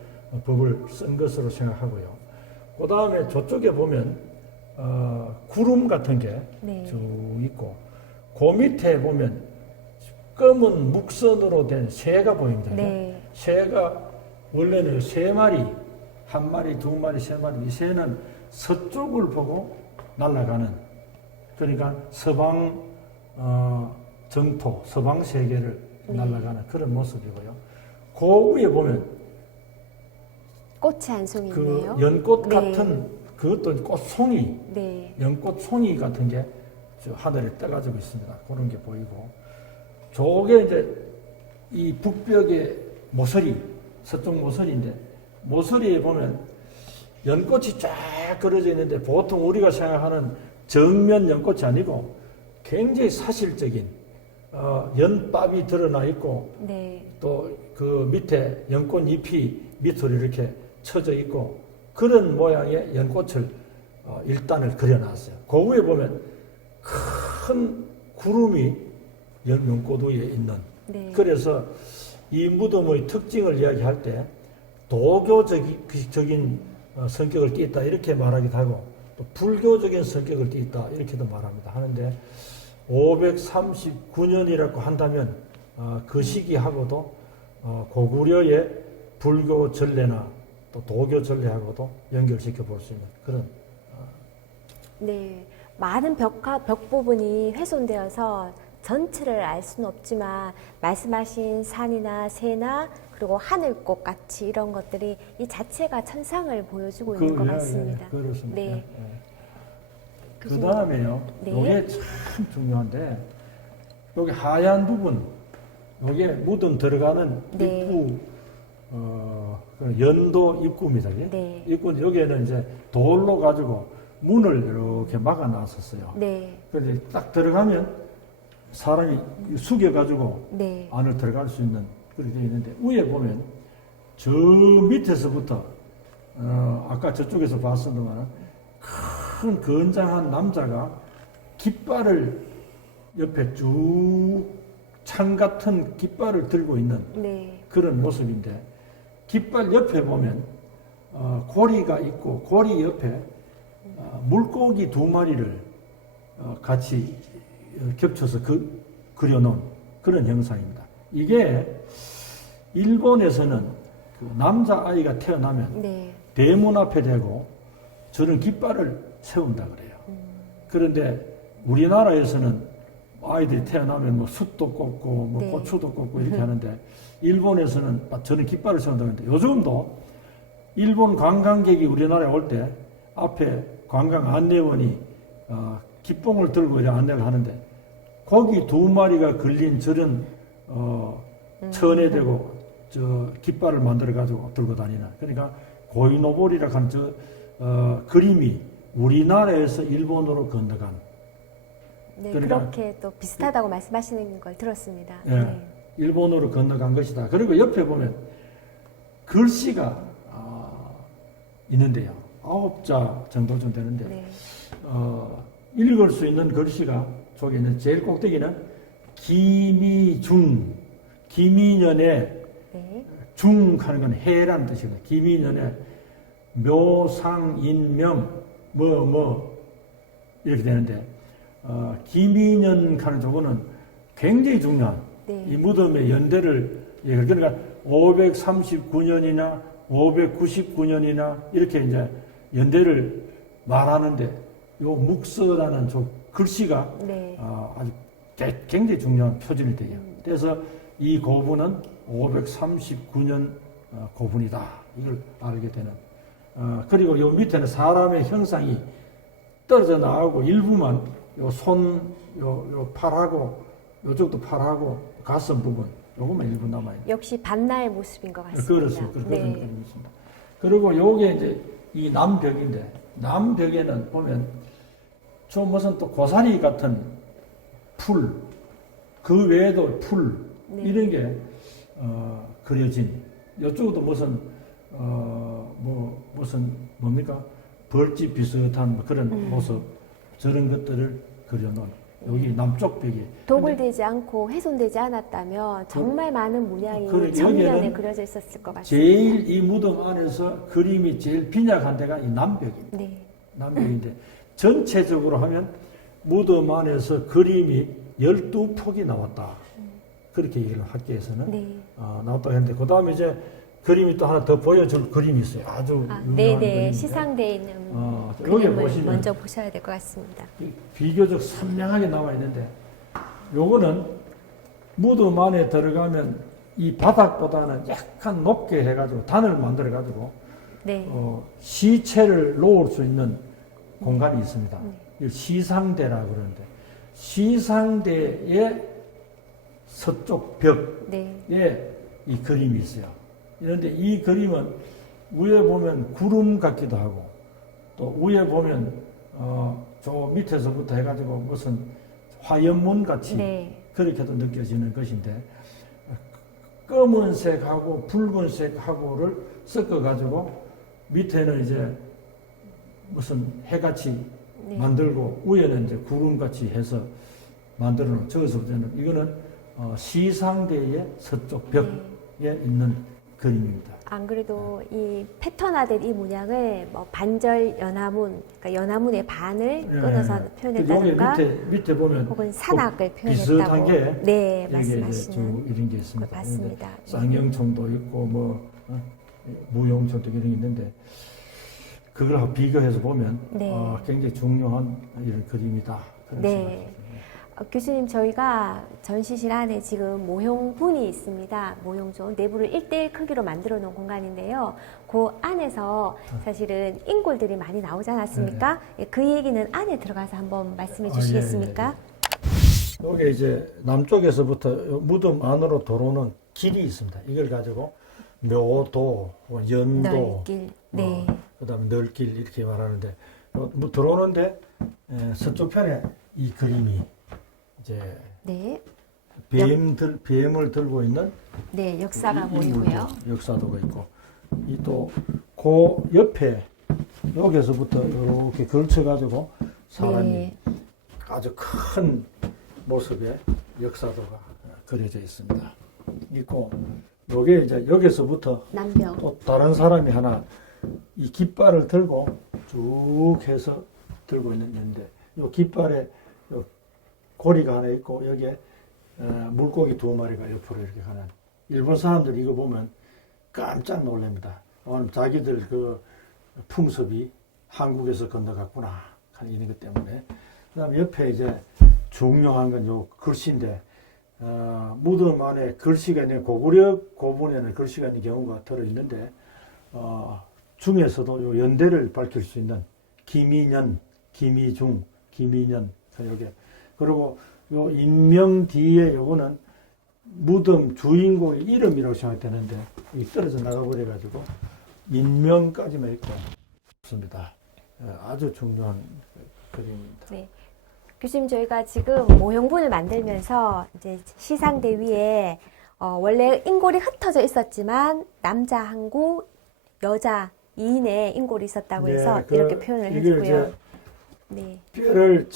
법을 쓴 것으로 생각하고요. 그 다음에 저쪽에 보면 구름 같은 게 쭉 네. 있고 그 밑에 보면 검은 목선으로 된 새가 보입니다. 네. 새가 원래는 세 마리, 한 마리, 두 마리, 세 마리. 이 새는 서쪽을 보고 날아가는. 그러니까 서방 정토, 서방 세계를 날아가는 그런 모습이고요. 그 위에 보면 꽃이 한 송이 그 있네요. 연꽃 네. 같은 그것도 꽃송이, 네, 연꽃 송이 같은 게 저 하늘에 떠가지고 있습니다. 그런 게 보이고. 저게 이제 이 북벽의 모서리, 서쪽 모서리인데, 모서리에 보면 연꽃이 쫙 그려져 있는데, 보통 우리가 생각하는 정면 연꽃이 아니고, 굉장히 사실적인, 연밥이 드러나 있고, 네, 또 그 밑에 연꽃 잎이 밑으로 이렇게 쳐져 있고, 그런 모양의 연꽃을 일단을 그려놨어요. 그 위에 보면 큰 구름이 연꽃 위에 있는. 네. 그래서 이 무덤의 특징을 이야기할 때 도교적인 성격을 띠었다 이렇게 말하기도 하고 또 불교적인 성격을 띠었다 이렇게도 말합니다. 하는데 539년이라고 한다면 그 시기하고도 고구려의 불교 전례나 또 도교 전례하고도 연결시켜 볼 수 있는 그런 네, 많은 벽 부분이 훼손되어서 전체를 알 수는 없지만 말씀하신 산이나 새나 그리고 하늘꽃 같이 이런 것들이 이 자체가 천상을 보여주고 있는 것 같습니다. 그렇습니다. 네. 그 교수님. 다음에요. 네. 이게 참 중요한데 여기 하얀 부분, 여기에 무덤 들어가는 네. 입구, 그 연도 입구입니다. 네. 입구 여기에는 이제 돌로 가지고 문을 이렇게 막아놨었어요. 네, 그런데 딱 들어가면 사람이 숙여가지고 네, 안을 들어갈 수 있는 그렇게 되어 있는데 위에 보면 저 밑에서부터 아까 저쪽에서 봤었지만 큰 건장한 남자가 깃발을 옆에 쭉 창 같은 깃발을 들고 있는 네, 그런 모습인데 깃발 옆에 보면 고리가 있고 고리 옆에 물고기 두 마리를 같이 겹쳐서 그려놓은 그런 형상입니다. 이게 일본에서는 그 남자아이가 태어나면 네, 대문 앞에 대고 저런 깃발을 세운다 그래요. 그런데 우리나라에서는 아이들이 태어나면 뭐 숯도 꽂고 뭐 네. 고추도 꽂고 이렇게 하는데 일본에서는 저런 깃발을 세운다 그러는데 요즘도 일본 관광객이 우리나라에 올 때 앞에 관광 안내원이 깃봉을 들고 이제 안내를 하는데 고기 두 마리가 걸린 저런 천에 대고 저 깃발을 만들어 가지고 들고 다니는 그러니까 고이노보리라 하는 저 그림이 우리나라에서 일본으로 건너간 네, 그러니까 그렇게 또 비슷하다고 말씀하시는 걸 들었습니다. 예, 네. 일본으로 건너간 것이다. 그리고 옆에 보면 글씨가 있는데요. 9자 정도 되는데 네. 읽을 수 있는 글씨가 저기 있는 제일 꼭대기는 기미중, 기미년의 네. 중 하는 건 해라는 뜻이거든요. 기미년의 묘상인명 이렇게 되는데 기미년 하는 저거는 굉장히 중요한 네. 이 무덤의 연대를 그러니까 539년이나 599년이나 이렇게 이제 연대를 말하는데 요 묵서라는 저 글씨가 네. 아주 굉장히 중요한 표준이 돼요. 그래서 이 고분은 539년 고분이다. 이걸 알게 되는. 그리고 요 밑에는 사람의 형상이 떨어져 나가고 일부만 요 손, 요 팔하고 요쪽도 팔하고 가슴 부분 요것만 일부 남아요. 역시 반나의 모습인 것 같습니다. 그렇습니다. 그런 네. 그림이 있습니다. 그리고 요게 이제 이 남벽인데 남벽에는 보면 좀 무슨 또 고사리 같은 풀, 그 외에도 풀 네. 이런 게 그려진. 이쪽도 무슨 무슨 뭡니까 벌집 비슷한 뭐 그런 모습 저런 것들을 그려놓은 여기 남쪽 벽에 도굴되지 않고 훼손되지 않았다면 정말 많은 문양이 그래, 정면에 여기에는 그려져 있었을 것 같습니다. 제일 이 무덤 안에서 그림이 제일 빈약한 데가 이 남벽입니다. 네. 남벽인데 전체적으로 하면 무덤 안에서 그림이 12폭이 나왔다. 그렇게 얘기를 학계에서는 네. 나왔다고 했는데 그 다음에 이제 그림이 또 하나 더 보여줄 그림이 있어요. 아주 유명한 네네. 그림인데 시상대에 있는 여기 그림을 보시면 먼저 보셔야 될 것 같습니다. 비교적 선명하게 나와 있는데 요거는 무덤 안에 들어가면 이 바닥보다는 약간 높게 해가지고 단을 만들어 가지고 네. 시체를 놓을 수 있는 공간이 있습니다. 네. 이걸 시상대라고 그러는데 시상대의 서쪽 벽에 네. 이 그림이 있어요. 그런데 이 그림은 위에 보면 구름 같기도 하고 또 위에 보면 저 밑에서부터 해가지고 무슨 화연문 같이 네. 그렇게도 느껴지는 것인데 검은색하고 붉은색하고를 섞어가지고 밑에는 이제 무슨 해같이 네. 만들고 위에는 이제 구름같이 해서 만들어 놓은 저기서부터는 이거는 시상대의 서쪽 벽에 있는 그림입니다. 안 그래도 이 패턴화된 이 문양을 뭐 반절 연화문, 그러니까 연화문의 반을 끊어서 표현했다든가 여기 밑에 보면 혹은 산악을 비슷한 표현했다고. 게 네, 여기 말씀하시는 이런 게 있습니다. 것 같습니다. 쌍용총도 있고 뭐 무용총도 이런 게 있는데 그걸 비교해서 보면 네. 굉장히 중요한 이런 그림이다. 그런 네. 생각이 교수님, 저희가 전시실 안에 지금 모형분이 있습니다. 모형존 내부를 1대1 크기로 만들어 놓은 공간인데요. 그 안에서 사실은 인골들이 많이 나오지 않았습니까? 예, 그 얘기는 안에 들어가서 한번 말씀해 주시겠습니까? 여기 이제 남쪽에서부터 무덤 안으로 들어오는 길이 있습니다. 이걸 가지고 묘도, 연도, 넓길, 네. 그다음에 널길 이렇게 말하는데 들어오는데 서쪽 편에 이 그림이 이제 네. 뱀을 들고 있는 네, 역사가 이 보이고요. 역사도가 있고 이 또 그 옆에 여기서부터 이렇게 걸쳐 가지고 사람이 네. 아주 큰 모습의 역사도가 그려져 있습니다. 있고 요게 이제 여기서부터 남벽. 또 다른 사람이 하나 이 깃발을 들고 쭉 해서 들고 있는데 요 깃발에 요 고리가 하나 있고 여기에 물고기 2마리가 옆으로 이렇게 가는 일본 사람들이 이거 보면 깜짝 놀랍니다. 오늘 자기들 그 풍습이 한국에서 건너갔구나 하는 이런 것 때문에 그다음에 옆에 이제 중요한 건 요 글씨인데 무덤 안에 글씨가 있는 고구려 고분에는 글씨가 있는 경우가 들어 있는데 중에서도 요 연대를 밝힐 수 있는 기미년, 기미중, 기미년 요게 그리고 요 인명 뒤에 요거는 무덤 주인공의 이름이라고 생각되는데 이 떨어져 나가버려 가지고 인명까지만 있고 없습니다. 아주 중요한 그림입니다. 네. 교수님, 저희가 지금 모형분을 만들면서 이제 시상대 위에 원래 인골이 흩어져 있었지만 남자 한 구, 여자 2인의 인골이 있었다고 네, 해서 그 이렇게 표현을 이걸 해주고요. 이제 네. 뼈를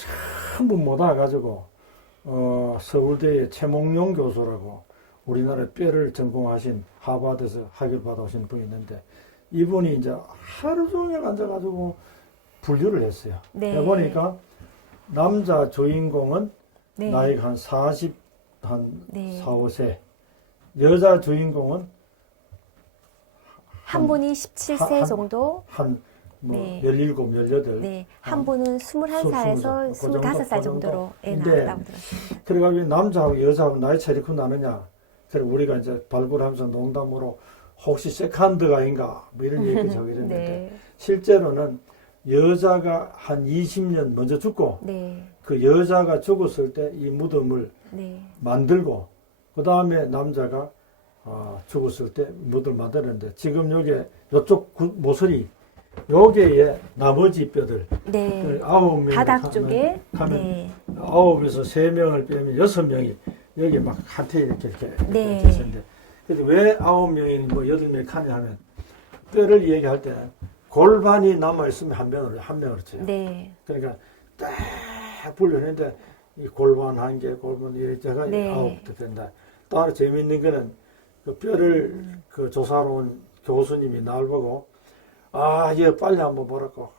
전부 모아가지고 서울대의 최몽룡 교수라고 우리나라 뼈를 전공하신 하버드에서 학위를 받아오신 분이 있는데 이분이 이제 하루 종일 앉아가지고 분류를 했어요. 네. 해보니까 남자 주인공은 네. 나이가 한 40, 한 네. 4, 5세. 여자 주인공은 한 분이 17세 한- 정도, 한뭐 네. 17, 18. 네. 한 분은 21살에서 그 정도, 25살 그 정도로 예, 정도. 나왔다고 들었습니다. 그래가지고 남자하고 여자하고 나이 차이 이렇게 나느냐. 그래서 우리가 이제 발굴하면서 농담으로 혹시 세컨드가 아닌가 뭐 이런 얘기 저기 했는데 네. 실제로는 여자가 한 20년 먼저 죽고 네. 그 여자가 죽었을 때 이 무덤을 네. 만들고 그 다음에 남자가 죽었을 때 무덤을 만드는데 지금 여기 요쪽 모서리 여기에 나머지 뼈들 네. 9명 바닥 쪽에 하면 네. 9에서 3명을 빼면 6명이 여기 막 한테 이렇게 네. 있었는데 그래서 왜 9명이 뭐 8명이 하냐 하면 뼈를 얘기할 때는 골반이 남아있으면 한 명을 쳐요. 네. 그러니까 딱 불려냈는데 이 골반 한 개, 골반 이래저래 네. 9개 된다. 또 하나 재미있는 거는 그 뼈를 그 조사로 온 교수님이 날 보고 얘 빨리 한번 보라고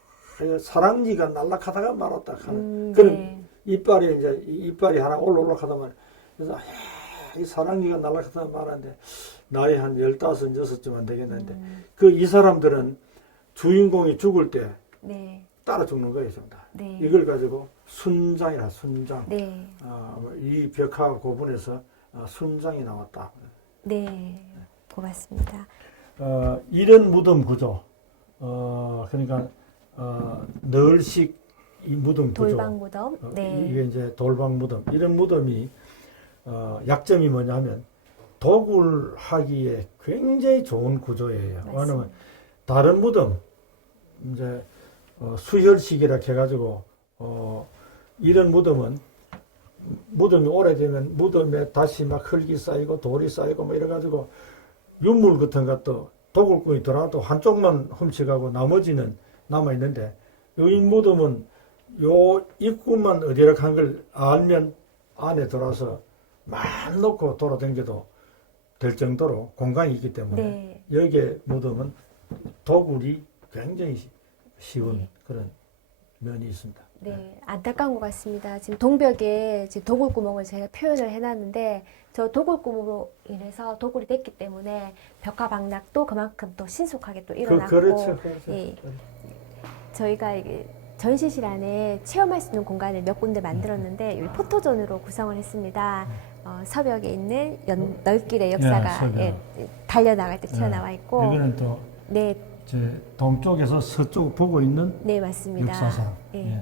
사랑니가 날락하다가 말았다 하는 그런 네. 이빨이 이제 이빨이 하나 올라가다 말 그래서 이 사랑니가 날락하다가 말았는데 나이 한 15, 6쯤 안 되겠는데 그 이 사람들은 주인공이 죽을 때 네. 따라 죽는 거예요, 전부 다. 네. 이걸 가지고 순장이라 순장. 네. 이 벽화 고분에서 순장이 나왔다. 네. 고맙습니다. 이런 무덤 구조. 그러니까 널식 이 무덤 구조. 돌방 무덤. 네. 이게 이제 돌방 무덤. 이런 무덤이 약점이 뭐냐면 도굴하기에 굉장히 좋은 구조예요. 맞습니다. 왜냐하면 다른 무덤 이제 수혈식이라 해가지고 이런 무덤은 무덤이 오래되면 무덤에 다시 막 흙이 쌓이고 돌이 쌓이고 뭐 이래가지고 유물 같은 것도 도굴꾼이 들어와도 한쪽만 훔쳐가고 나머지는 남아 있는데 이 무덤은 요 입구만 어디라 한 걸 알면 안에 들어와서 막 놓고 돌아다녀도 될 정도로 공간이 있기 때문에 네. 여기에 무덤은 도굴이 굉장히 쉬운 네. 그런 면이 있습니다. 네, 안타까운 것 같습니다. 지금 동벽에 지금 도굴구멍을 제가 표현을 해놨는데 저 도굴구멍으로 인해서 도굴이 됐기 때문에 벽화 방락도 그만큼 또 신속하게 또 일어났고 그렇죠. 예, 저희가 이게 전시실 안에 체험할 수 있는 공간을 몇 군데 만들었는데 여기 포토존으로 구성을 했습니다. 서벽에 있는 널길의 역사가 달려나갈 때 튀어나와 있고 여기는 또 네, 동쪽에서 서쪽 보고 있는 네 맞습니다. 역사상. 예.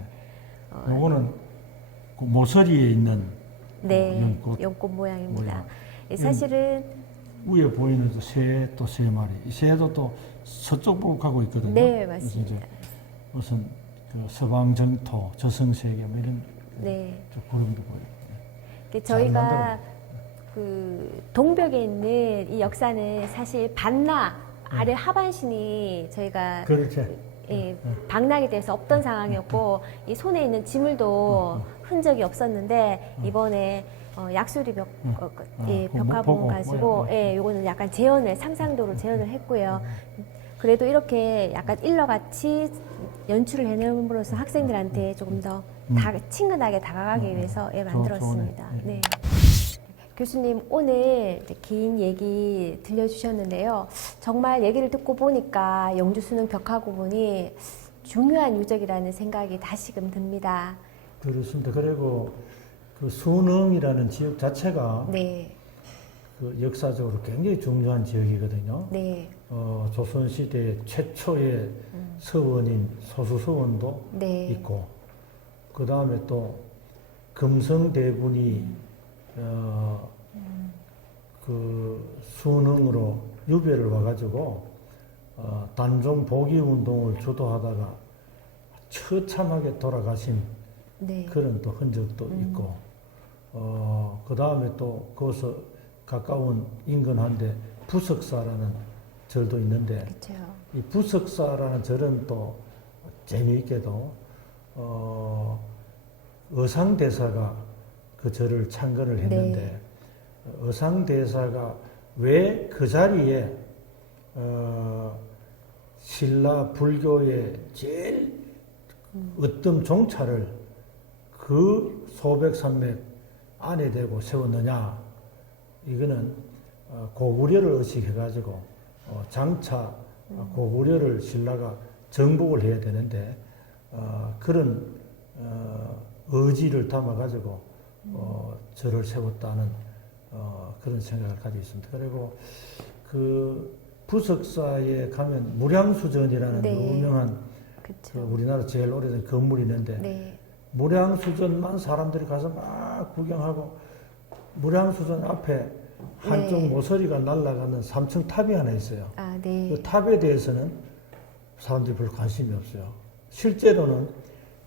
요거는 그 모서리에 있는 네, 연꽃 연꽃 모양입니다. 모양. 예, 사실은 위에 보이는 새 세 마리. 이 새도 또 서쪽 보고 가고 있거든요. 네, 그래서 맞습니다. 이제 무슨 그 서방정토, 저승세계 뭐 이런 네, 좀 그림도 보여요. 저희가 그 동벽에 있는 이 역사는 사실 반나 아래 하반신이 저희가 그렇죠. 예, 방락에 대해서 없던 상황이었고 이 손에 있는 지물도 흔적이 없었는데 이번에 약수리 벽화 보고, 부분 가지고 네. 예, 요거는 약간 재현을 상상도로 재현을 했고요. 그래도 이렇게 약간 일러같이 연출을 해냄으로써 학생들한테 조금 더 친근하게 다가가기 위해서 만들었습니다. 좋네. 네. 교수님 오늘 이제 긴 얘기 들려주셨는데요. 정말 얘기를 듣고 보니까 영주 수능 벽화 고분이 중요한 유적이라는 생각이 다시금 듭니다. 그렇습니다. 그리고 그 수능이라는 지역 자체가 네, 그 역사적으로 굉장히 중요한 지역이거든요. 네, 조선시대 최초의 서원인 소수서원도 네, 있고, 그 다음에 또 금성대군이 그 수능으로 유배를 와가지고 단종 복위 운동을 주도하다가 처참하게 돌아가신 네, 그런 또 흔적도 있고, 그 다음에 또 거기서 가까운 인근한데 부석사라는 절도 있는데 그렇죠. 이 부석사라는 절은 또 재미있게도 의상대사가 그 절을 창건을 했는데 네. 의상대사가 왜 그 자리에 신라 불교의 제일 어떤 종차를 그 소백산맥 안에 대고 세웠느냐, 이거는 고구려를 의식해가지고 장차 고구려를 신라가 정복을 해야 되는데 그런 의지를 담아가지고 절을 세웠다는 그런 생각을 가지고 있습니다. 그리고 그 부석사에 가면 무량수전이라는 네. 유명한 그렇죠. 그 우리나라 제일 오래된 건물이 있는데 네. 무량수전만 사람들이 가서 막 구경하고 무량수전 앞에 한쪽 네. 모서리가 날아가는 3층 탑이 하나 있어요. 아, 네. 그 탑에 대해서는 사람들이 별 관심이 없어요. 실제로는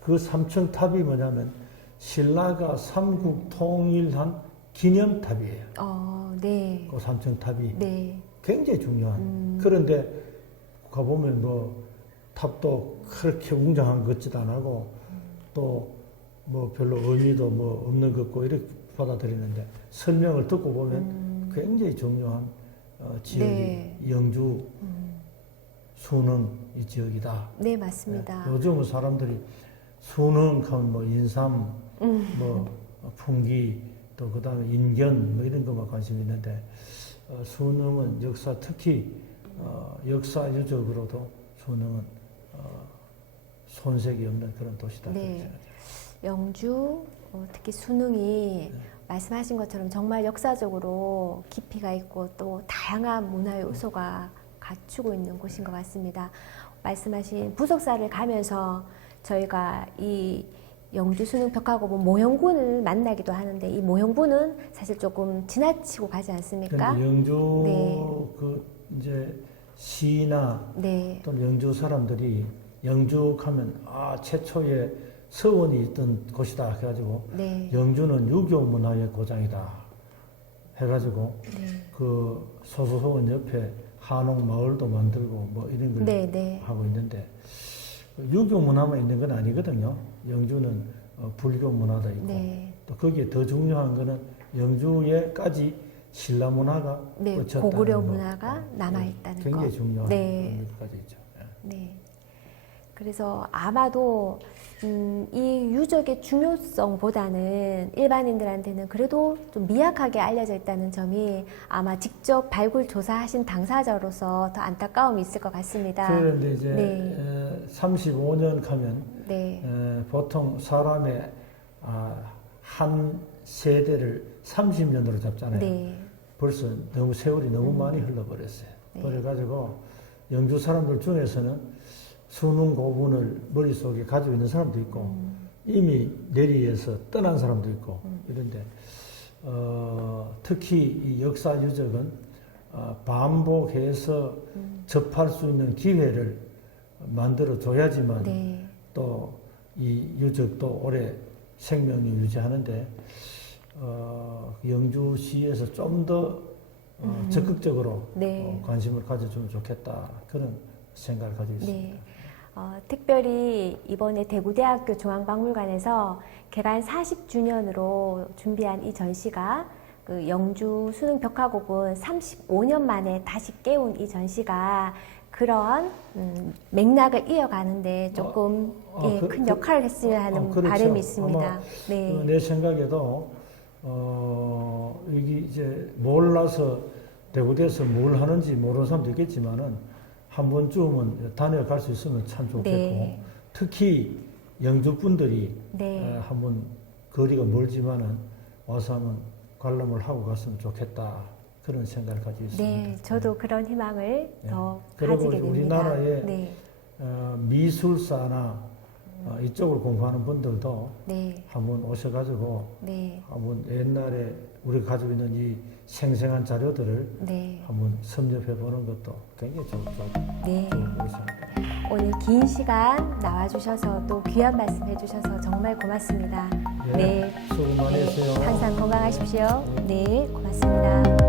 그 3층 탑이 뭐냐면 신라가 삼국 통일한 기념탑이에요. 네. 그 3층 탑이 네. 굉장히 중요한. 그런데 가보면 뭐 탑도 그렇게 웅장한 것 같지도 안 하고 또 뭐 별로 의미도 뭐 없는 것 같고 이렇게 받아들이는데 설명을 듣고 보면 굉장히 중요한 지역이 네. 영주 순흥 이 지역이다. 네, 맞습니다. 요즘은 사람들이 순흥하면 뭐 인삼, 뭐 풍기, 또 그다음에 인견 뭐 이런 것만 관심이 있는데 순흥은 역사 특히 역사 유적으로도 순흥은 손색이 없는 그런 도시다. 네. 그렇게 생각해요. 영주, 특히 순흥이 네. 말씀하신 것처럼 정말 역사적으로 깊이가 있고 또 다양한 문화의 요소가 갖추고 있는 곳인 것 같습니다. 말씀하신 부석사를 가면서 저희가 이 영주 순흥 벽화고본 모형군을 만나기도 하는데 이 모형군은 사실 조금 지나치고 가지 않습니까? 그런데 영주 네. 그 이제 시나 네. 또는 영주 사람들이 영주 가면 최초의 서원이 있던 곳이다 해가지고 네. 영주는 유교 문화의 고장이다 해가지고 네. 그 소소서원 옆에 한옥 마을도 만들고 뭐 이런 걸 네, 네. 하고 있는데 유교 문화만 있는 건 아니거든요. 영주는 불교 문화도 있고 네. 또 거기에 더 중요한 거는 영주에까지 신라 문화가 네, 뻗쳤다는 고구려 거. 문화가 남아있다는 거. 굉장히 중요한 네. 것까지 있죠. 네. 그래서 아마도 이 유적의 중요성보다는 일반인들한테는 그래도 좀 미약하게 알려져 있다는 점이 아마 직접 발굴 조사하신 당사자로서 더 안타까움이 있을 것 같습니다. 그런데 이제 네. 35년 가면 네. 보통 사람의 한 세대를 30년으로 잡잖아요. 네. 벌써 너무 세월이 너무 많이 흘러버렸어요. 네. 그래가지고 영주 사람들 중에서는 순흥 고분을 머릿속에 가지고 있는 사람도 있고 이미 내리에서 떠난 사람도 있고 이런데 특히 이 역사 유적은 반복해서 접할 수 있는 기회를 만들어 줘야지만 네. 또 이 유적도 오래 생명을 유지하는데 영주시에서 좀 더 적극적으로 네. 관심을 가져주면 좋겠다 그런 생각을 가지고 있습니다. 네. 특별히 이번에 대구대학교 중앙박물관에서 개관 40주년으로 준비한 이 전시가 그 영주 수능 벽화고분 35년 만에 다시 깨운 이 전시가 그런 맥락을 이어가는데 조금 큰 역할을 했으면 하는 그렇죠. 바람이 있습니다. 아마 네. 내 생각에도 이게 이제 몰라서 대구대에서 뭘 하는지 모르는 사람도 있겠지만은 한 번쯤은 다녀갈 수 있으면 참 좋겠고 네. 특히 영주 분들이 네. 한번 거리가 멀지만은 와서 한번 관람을 하고 갔으면 좋겠다 그런 생각을 가지고 있습니다. 네, 저도 그런 희망을 더 그리고 가지게 됩니다. 우리나라의 네. 미술사나 이쪽을 공부하는 분들도 네. 한번 오셔가지고 네. 한번 옛날에 우리가 가지고 있는 이 생생한 자료들을 네. 한번 섭렵해 보는 것도 굉장히 좋은 네. 것입니다. 오늘 긴 시간 나와주셔서 또 귀한 말씀 해주셔서 정말 고맙습니다. 예, 수고 많이 했어요. 항상 건강하십시오. 네, 고맙습니다.